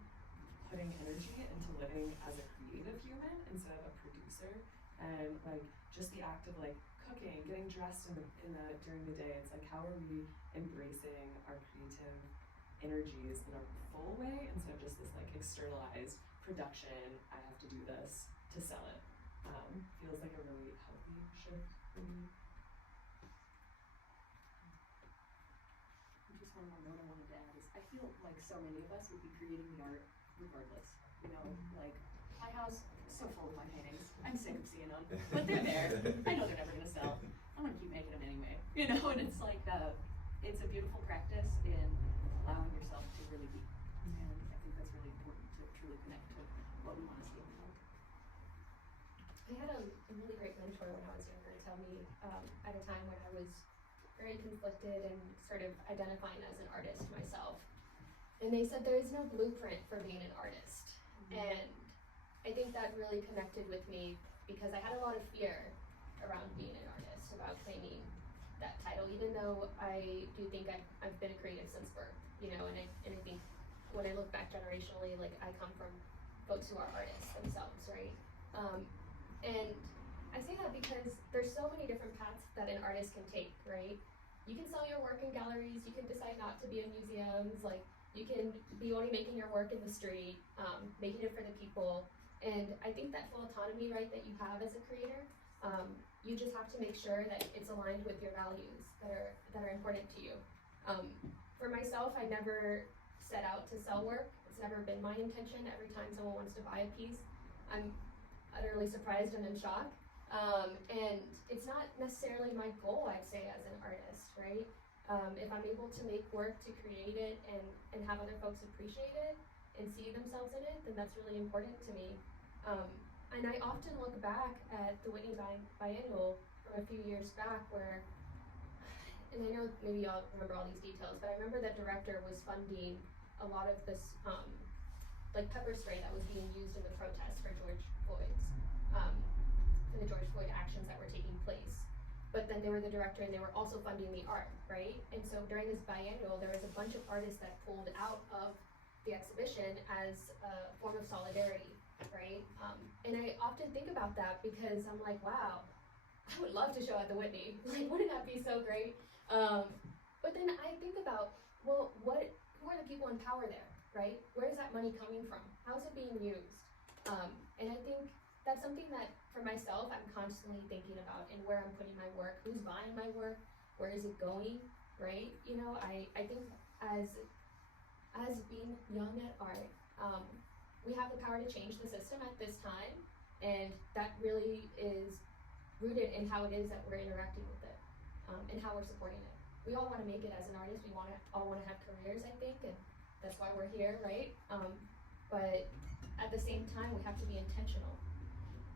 putting energy into living as a creative human instead of a producer, and like just the act of like cooking, getting dressed during the day. It's like, how are we embracing our creative energies in a full way instead of just this like externalized production, I have to do this to sell it. Feels like a really healthy shift for me. Just one more note I wanted to add is I feel like so many of us would be creating the art regardless. You know, like my house is so full of my paintings. I'm sick of seeing them, but they're there. I know they're never gonna sell. I'm gonna keep making them anyway. You know, and it's like it's a beautiful practice in allowing yourself to really be. And I think that's really important to truly connect to what we want to see in the world. I had a really great mentor when I was younger tell me at a time when I was very conflicted and sort of identifying as an artist myself. And they said there is no blueprint for being an artist. And I think that really connected with me because I had a lot of fear around being an artist, about claiming that title, even though I do think I've been a creative since birth, you know, and I think when I look back generationally, like I come from folks who are artists themselves, right? And I say that because there's so many different paths that an artist can take, right? You can sell your work in galleries, you can decide not to be in museums, like you can be only making your work in the street, making it for the people. And I think that full autonomy, right, that you have as a creator, you just have to make sure that it's aligned with your values that are important to you. For myself, I never set out to sell work. It's never been my intention. Every time someone wants to buy a piece, I'm utterly surprised and in shock. And it's not necessarily my goal, I'd say, as an artist, right? If I'm able to make work to create it and have other folks appreciate it and see themselves in it, then that's really important to me. And I often look back at the Whitney Biennial from a few years back where, and I know maybe y'all remember all these details, but I remember that director was funding a lot of this like pepper spray that was being used in the protests for George Floyd's, for the George Floyd actions that were taking place. But then they were the director and they were also funding the art, right? And so during this biennial, there was a bunch of artists that pulled out of the exhibition as a form of solidarity, right? And I often think about that because I'm like, wow, I would love to show at the Whitney. Like, wouldn't that be so great? But then I think about, well, who are the people in power there, right? Where is that money coming from? How is it being used? And I think that's something that, for myself, I'm constantly thinking about and where I'm putting my work, who's buying my work, where is it going, right? You know, I think as being young at art, we have the power to change the system at this time, and that really is rooted in how it is that we're interacting with it, and how we're supporting it. We all want to make it as an artist. We all want to have careers, I think, and that's why we're here, right? But at the same time, we have to be intentional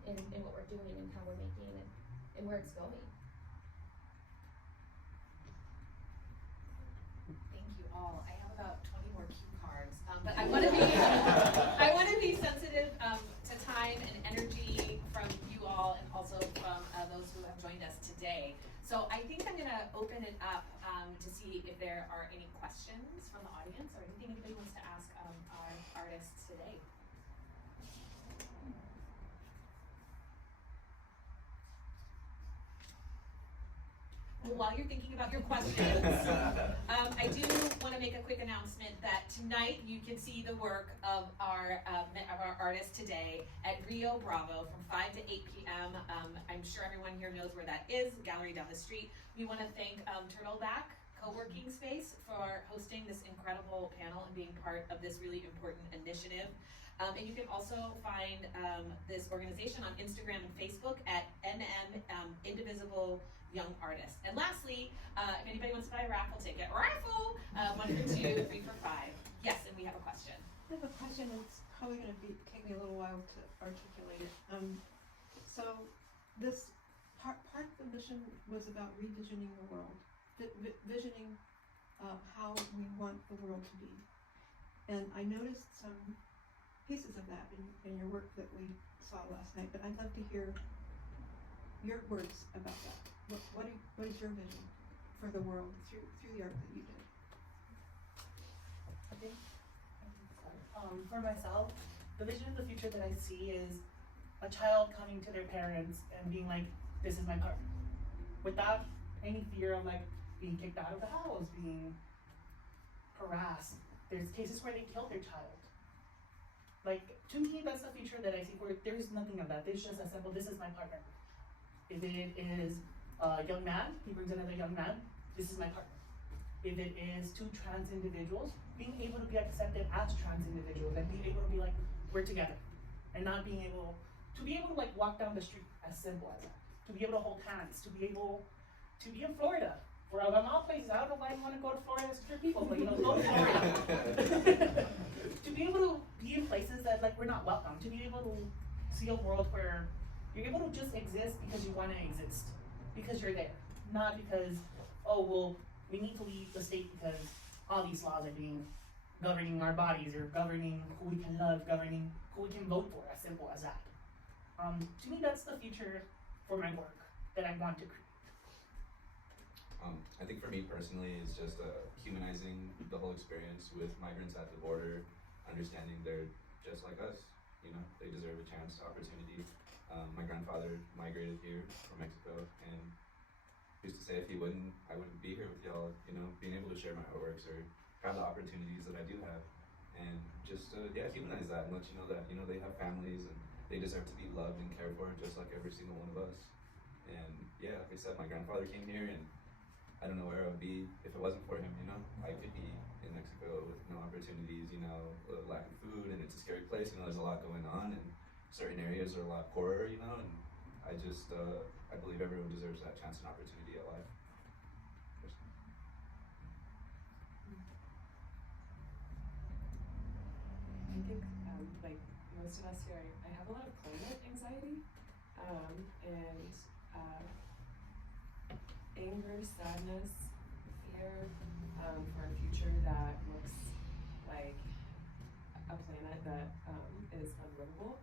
in what we're doing and how we're making it and where it's going. Thank you all. I have about 20 more cue cards, but I want to be sensitive to time and energy from you all and also from those who have joined us today. So I think I'm going to open it up to see if there are any questions from the audience or anything anybody wants to ask our artists today. Well, while you're thinking about your questions, I do want to make a quick announcement that tonight you can see the work of our artists today at Rio Bravo from 5 to 8 p.m. I'm sure everyone here knows where that is, gallery down the street. We want to thank Turtleback Co-working Space for hosting this incredible panel and being part of this really important initiative. And you can also find this organization on Instagram and Facebook at Indivisible Young Artists. And lastly, if anybody wants to buy a raffle ticket, raffle, 1 for 2, 3 for 5. Yes, and we have a question. I have a question that's probably going to take me a little while to articulate it. So this part of the mission was about revisioning the world, visioning how we want the world to be. And I noticed some pieces of that in your work that we saw last night, but I'd love to hear your words about that. What is your vision for the world through the art that you did? I think, for myself, the vision of the future that I see is a child coming to their parents and being like, this is my partner. Without any fear of like being kicked out of the house, being harassed. There's cases where they killed their child. Like, to me, that's the future that I see where there's nothing of that. There's just a simple, this is my partner. If it is a young man, he brings another young man, this is my partner. If it is two trans individuals, being able to be accepted as trans individuals and being able to be like, we're together. And not being able to like walk down the street, as simple as that. To be able to hold hands, to be able to be in Florida. For of all places, I don't know why you want to go to Florida as queer people, but go to Florida. To be able to be in places that like we're not welcome, to be able to see a world where you're able to just exist because you want to exist, because you're there, not because, oh well, we need to leave the state because all these laws are governing our bodies or governing who we can love, governing who we can vote for, as simple as that. To me, that's the future for my work that I want to create. I think for me personally, it's just humanizing the whole experience with migrants at the border, understanding they're just like us, they deserve a chance, opportunity. My grandfather migrated here from Mexico and used to say if he wouldn't, I wouldn't be here with y'all, being able to share my artworks or have the opportunities that I do have. And just, humanize that and let you know that, they have families and they deserve to be loved and cared for just like every single one of us. And yeah, like I said, my grandfather came here and I don't know where I would be if it wasn't for him, I could be in Mexico with no opportunities, lack of food, and it's a scary place, there's a lot going on, and certain areas are a lot poorer, you know, and I just, I believe everyone deserves that chance and opportunity at life. I think, like most of us here, I have a lot of climate anxiety, and anger, sadness, fear, for a future that looks like a planet that is unlivable.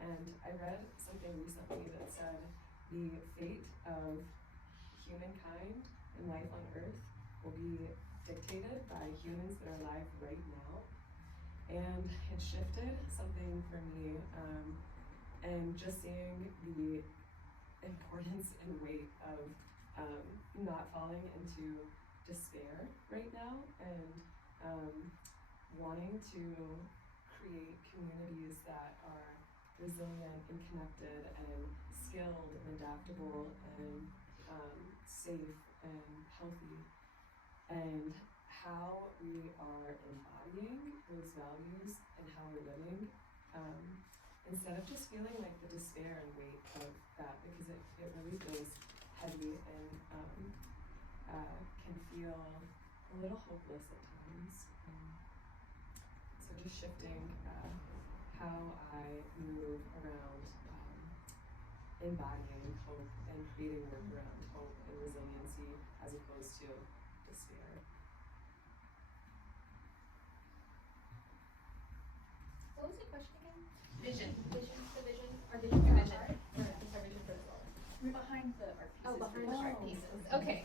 And I read something recently that said the fate of humankind and life on Earth will be dictated by humans that are alive right now. And it shifted something for me, and just seeing the importance and weight of not falling into despair right now, and wanting to create communities that are resilient and connected and skilled and adaptable and safe and healthy, and how we are embodying those values and how we're living, instead of just feeling like the despair and weight of that, because it really feels heavy and can feel a little hopeless at times. So just shifting how I move around embodying hope and creating work around hope and resiliency as opposed to despair. What was the question again? Vision. Vision, the vision, or vision for Vision. art? Or just our vision for the world? Behind the art pieces. Oh, behind the art pieces, okay.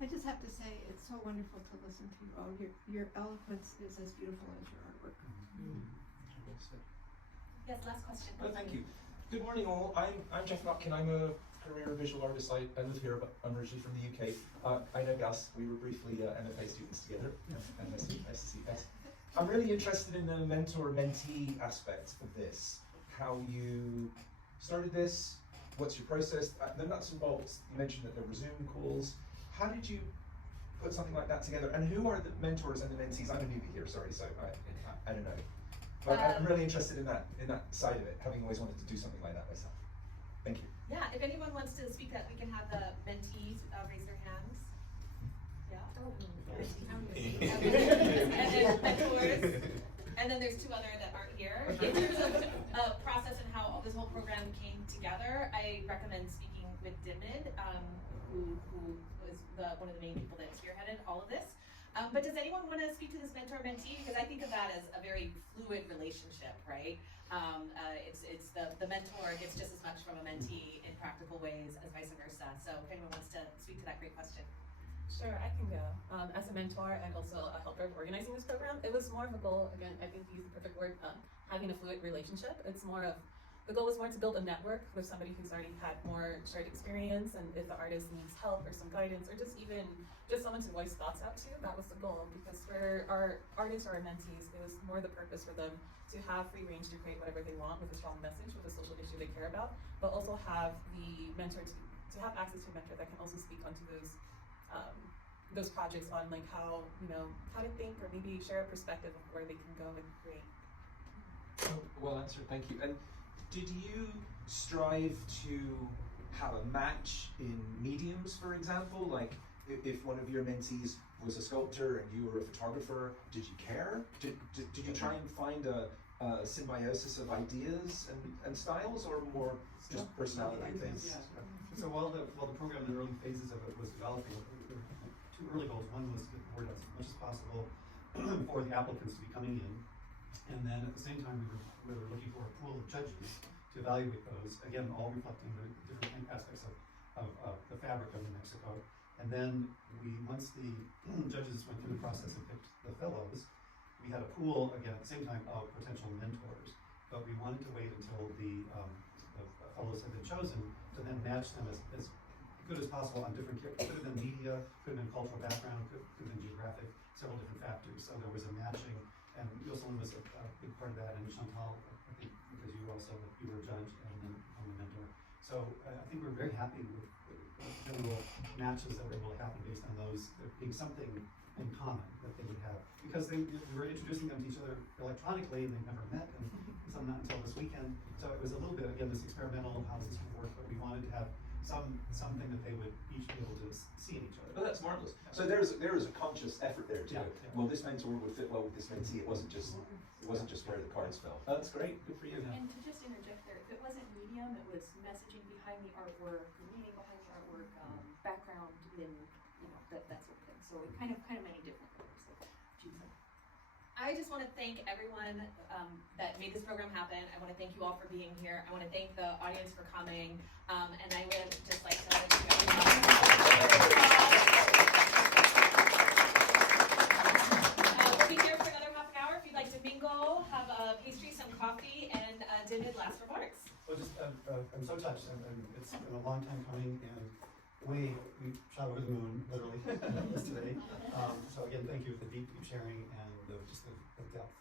I just have to say, it's so wonderful to listen to you all. Your eloquence is as beautiful as your artwork. Yes, last question. Oh, thank you. Good morning, all. I'm Jeff Notkin. I'm a career visual artist. I live here, but I'm originally from the UK. I know Gus. We were briefly MFA students together. And nice to see Gus. I'm really interested in the mentor-mentee aspect of this. How you started this, what's your process, the nuts and bolts. You mentioned that there were Zoom calls. How did you put something like that together? And who are the mentors and the mentees? I'm a newbie here, sorry, so I don't know. But I'm really interested in that side of it, having always wanted to do something like that myself. Thank you. Yeah, if anyone wants to speak that, we can have the mentees raise their hands. Yeah. And then mentors. And then there's two other that aren't here. In terms of process and how this whole program came together, I recommend speaking with Dimid, who was one of the main people that spearheaded all of this. But does anyone want to speak to this mentor-mentee? Because I think of that as a very fluid relationship, right? It's the mentor gets just as much from a mentee in practical ways as vice versa. So if anyone wants to speak to that great question. Sure, I can go. As a mentor and also a helper of organizing this program, it was more of a goal, again, I think to use the perfect word, having a fluid relationship. It's more of, the goal was more to build a network with somebody who's already had more shared experience, and if the artist needs help or some guidance, or just someone to voice thoughts out to, that was the goal. Because for our artists or our mentees, it was more the purpose for them to have free range to create whatever they want with a strong message, with a social issue they care about, but also have the mentor to have access to a mentor that can also speak onto those projects on like how to think, or maybe share a perspective of where they can go and create. Oh, well answered, thank you. And did you strive to have a match in mediums, for example? Like if one of your mentees was a sculptor and you were a photographer, did you care? Did you try and find a symbiosis of ideas and styles, or more just personality things? Yeah. So while the program, the early phases of it was developing, there were two early goals. One was to get the word out as much as possible for the applicants to be coming in, and then at the same time we were looking for a pool of judges to evaluate those. Again, all reflecting the different aspects of the fabric of New Mexico. And then once the judges went through the process and picked the fellows, we had a pool again at the same time of potential mentors. But we wanted to wait until the fellows had been chosen to then match them as good as possible on different characters. Could have been media, could have been cultural background, could have been geographic, several different factors. So there was a matching, and Yocelyn was a big part of that, and Chantal, I think, because you were a judge and then become a mentor. So I think we're very happy with the general matches that were able to happen based on those there being something in common that they would have. Because we were introducing them to each other electronically and they've never met, and some not until this weekend. So it was a little bit, again, this experimental, how does this work, but we wanted to have something that they would each be able to see in each other. Oh, that's marvelous. So there is a conscious effort there to Yeah. well, this mentor would fit well with this mentee. It wasn't just where the cards fell. Oh, that's great. Good for you. And to just interject there, if it wasn't medium, it was messaging behind the artwork, the meaning behind the artwork, background in, that sort of thing. So it kind of many different layers of choosing. I just want to thank everyone that made this program happen. I want to thank you all for being here. I want to thank the audience for coming. And I would just like to let you we'll be here for another half an hour. If you'd like to mingle, have a pastry, some coffee, and David, last remarks. Well, just I'm so touched, and it's been a long time coming, and we shot over the moon, literally, just today. So again, thank you for the deep sharing and just the depth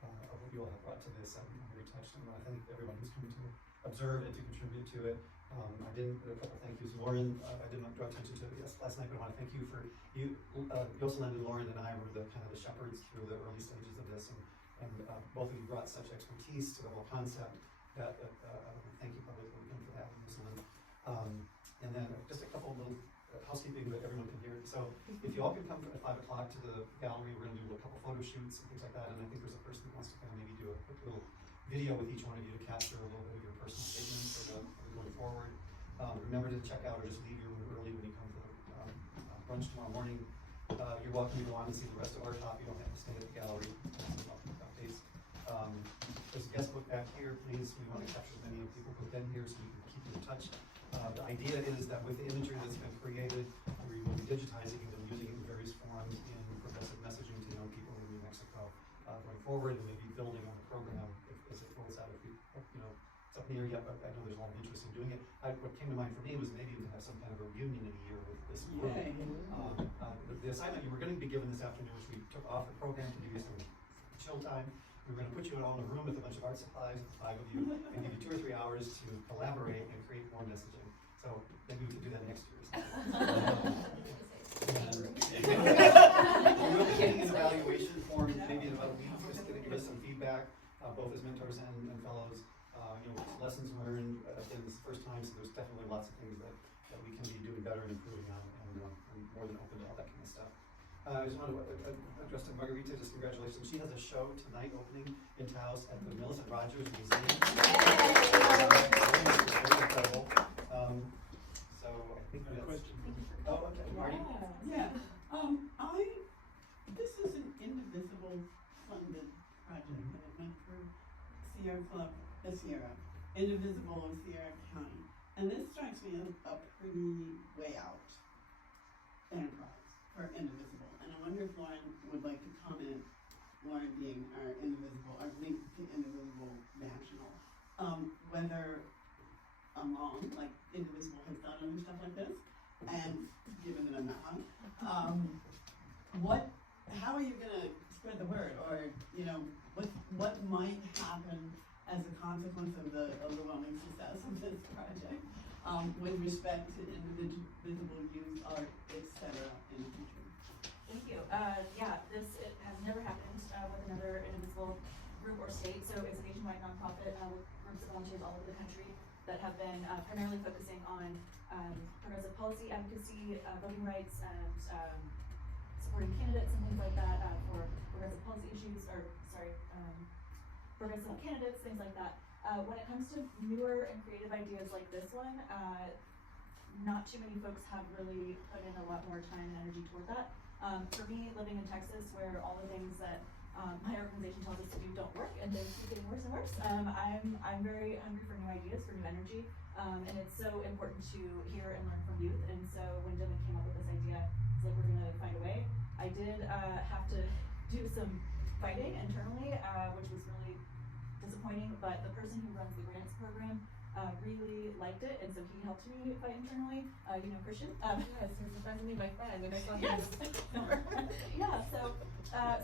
of what you all have brought to this. I'm very touched, and I thank everyone who's come to observe and to contribute to it. I did a couple thank yous. Lauren, I did not draw attention to it last night, but I want to thank you for Yocelyn and Lauren and I were the kind of the shepherds through the early stages of this, and both of you brought such expertise to the whole concept that thank you publicly for that, Yocelyn. And then just a couple little housekeeping that everyone can hear. So if you all can come at 5 o'clock to the gallery, we're going to do a couple photo shoots and things like that. And I think there's a person who wants to kind of maybe do a quick little video with each one of you to capture a little bit of your personal statements for going forward. Remember to check out or just leave your room early when you come to the brunch tomorrow morning. You're welcome to go on and see the rest of our shop. You don't have to stay at the gallery. Updates. There's a guest book back here, please. We want to capture as many people who've been here so we can keep in touch. The idea is that with the imagery that's been created, we will be digitizing it and using it in various forms in progressive messaging to young people in New Mexico going forward, and maybe building on the program as it rolls out. If it's up near yet, but I know there's a lot of interest in doing it. What came to mind for me was maybe even to have some kind of a reunion in a year with this group. The assignment you were going to be given this afternoon, which we took off the program to give you some chill time. We were going to put you all in a room with a bunch of art supplies, the 5 of you, and give you 2 or 3 hours to collaborate and create more messaging. So maybe we could do that next year. We will be getting an evaluation form maybe in about a week, just to give us some feedback, both as mentors and fellows. Lessons learned. Again, this is the first time, so there's definitely lots of things that we can be doing better and improving on, and I'm more than open to all that kind of stuff. I just want to address to Margarita, just congratulations. She has a show tonight opening in Taos at the Millicent Rogers Museum. Very incredible. So I think that's... question. Oh, okay. Marty? Yeah. This is an Indivisible funded project that it went through Sierra Club, Sierra, Indivisible of Sierra County. And this strikes me as a pretty way out enterprise for Indivisible. And I wonder if Lauren would like to comment, Lauren being our link to Indivisible National, whether I'm wrong, like Indivisible has done other stuff like this, and given that I'm not wrong, how are you gonna spread the word, or what might happen as a consequence of the overwhelming success of this project with respect to Indivisible youth art, etc. in the future? Thank you. It has never happened with another Indivisible group or state. So it's a nationwide nonprofit with groups of volunteers all over the country that have been primarily focusing on progressive policy advocacy, voting rights, and supporting candidates and things like that for progressive policy issues, progressive candidates, things like that. When it comes to newer and creative ideas like this one, not too many folks have really put in a lot more time and energy toward that. For me, living in Texas, where all the things that my organization tells us to do don't work, and they keep getting worse and worse, I'm very hungry for new ideas, for new energy, and it's so important to hear and learn from youth. And so when Dylan came up with this idea, it's like, we're gonna find a way. I did have to do some fighting internally, which was really disappointing, but the person who runs the grants program really liked it, and so he helped me fight internally. Christian. Yes, he's surprisingly my friend, and I saw yes. Yeah, So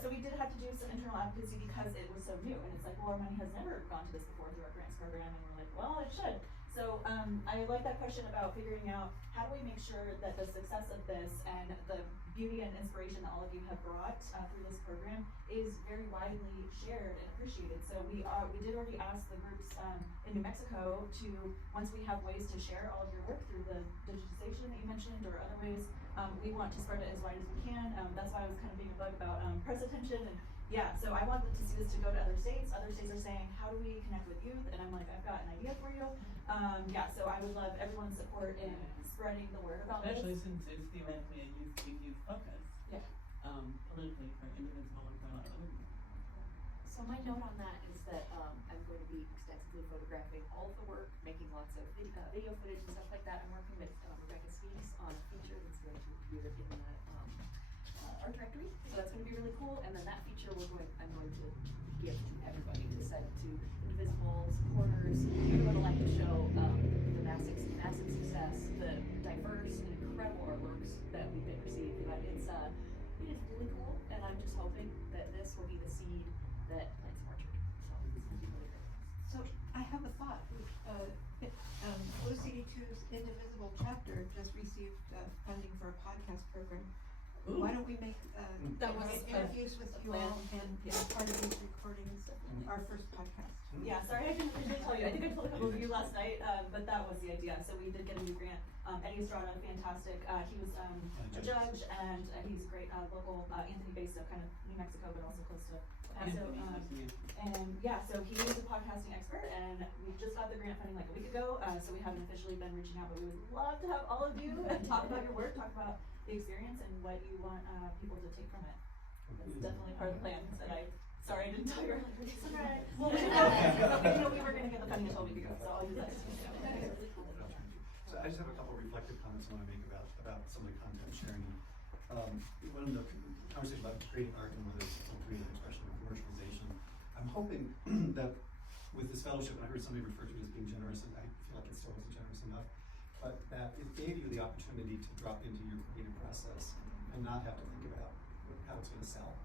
we did have to do some internal advocacy because it was so new, and it's like, well, our money has never gone to this before through our grants program, and we're like, well, it should. So I like that question about figuring out how do we make sure that the success of this and the beauty and inspiration that all of you have brought through this program is very widely shared and appreciated. So we did already ask the groups in New Mexico to, once we have ways to share all of your work through the digitization that you mentioned or other ways, we want to spread it as wide as we can. That's why I was kind of being a bug about press attention and yeah, so I wanted to see this to go to other states. Other states are saying, how do we connect with youth? And I'm like, I've got an idea for you. Yeah, so I would love everyone's support in spreading the word about Especially this. since it's theoretically a youth focus. Yeah. Politically for Indivisible and for a lot of other groups. So my note on that is that I'm going to be extensively photographing all of the work, making lots of video footage and stuff like that. I'm working with Rebecca Speaks on a feature that's going to appear in the art directory, so that's going to be really cool. And then that feature I'm going to give to everybody, to send to Indivisible supporters, everyone would like to show the massive success, the diverse and incredible artworks that we've been receiving. But it is really cool, and I'm just hoping that this will be the seed that plants more children. So it's going to be really great. So I have a thought. Blue CD2's Indivisible chapter just received funding for a podcast program. Ooh. Why don't we make That was interviews with you all and part of these recordings, our first podcast? Yeah, sorry I didn't originally tell you. I think I told a couple of you last night, but that was the idea. So we did get a new grant. Eddie Estrada, fantastic. He was a judge and he's a great local Anthony based of kind of New Mexico, but also close to Paso. And yeah, so he is a podcasting expert, and we just got the grant funding like a week ago. So we haven't officially been reaching out, but we would love to have all of you talk about your work, talk about the experience and what you want people to take from it. That's definitely part of the plan. Sorry I didn't tell you earlier. It's alright. Well, we didn't know we were going to get the funding until a week ago, so I'll use that. So I just have a couple of reflective comments I want to make about some of the content sharing. One of the conversation about creating art and whether it's creative expression or commercialization, I'm hoping that with this fellowship, and I heard somebody refer to it as being generous, and I feel like it still wasn't generous enough, but that it gave you the opportunity to drop into your creative process and not have to think about how it's going to sell.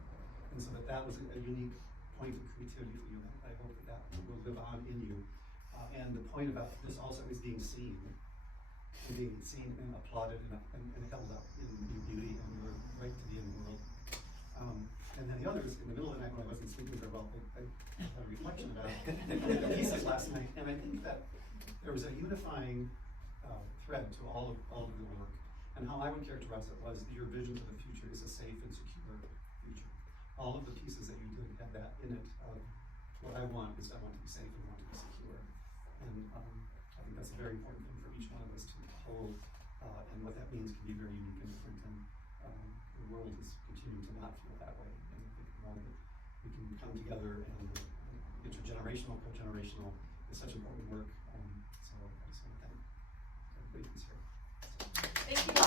And so that was a unique point of creativity for you. I hope that will live on in you. And the point about this also is being seen and applauded and held up in your beauty and your right to be in the world. And then the others, in the middle of the night when I wasn't sleeping very well, I had a reflection about the pieces last night, and I think that there was a unifying thread to all of the work. And how I would characterize it was your vision to the future is a safe and secure future. All of the pieces that you did had that in it of what I want is I want to be safe and want to be secure. And I think that's a very important thing for each one of us to hold, and what that means can be very unique and different. And the world is continuing to not feel that way. And I think the more that we can come together and intergenerational, co-generational is such important work. So I just want to thank everybody who's here. Thank you.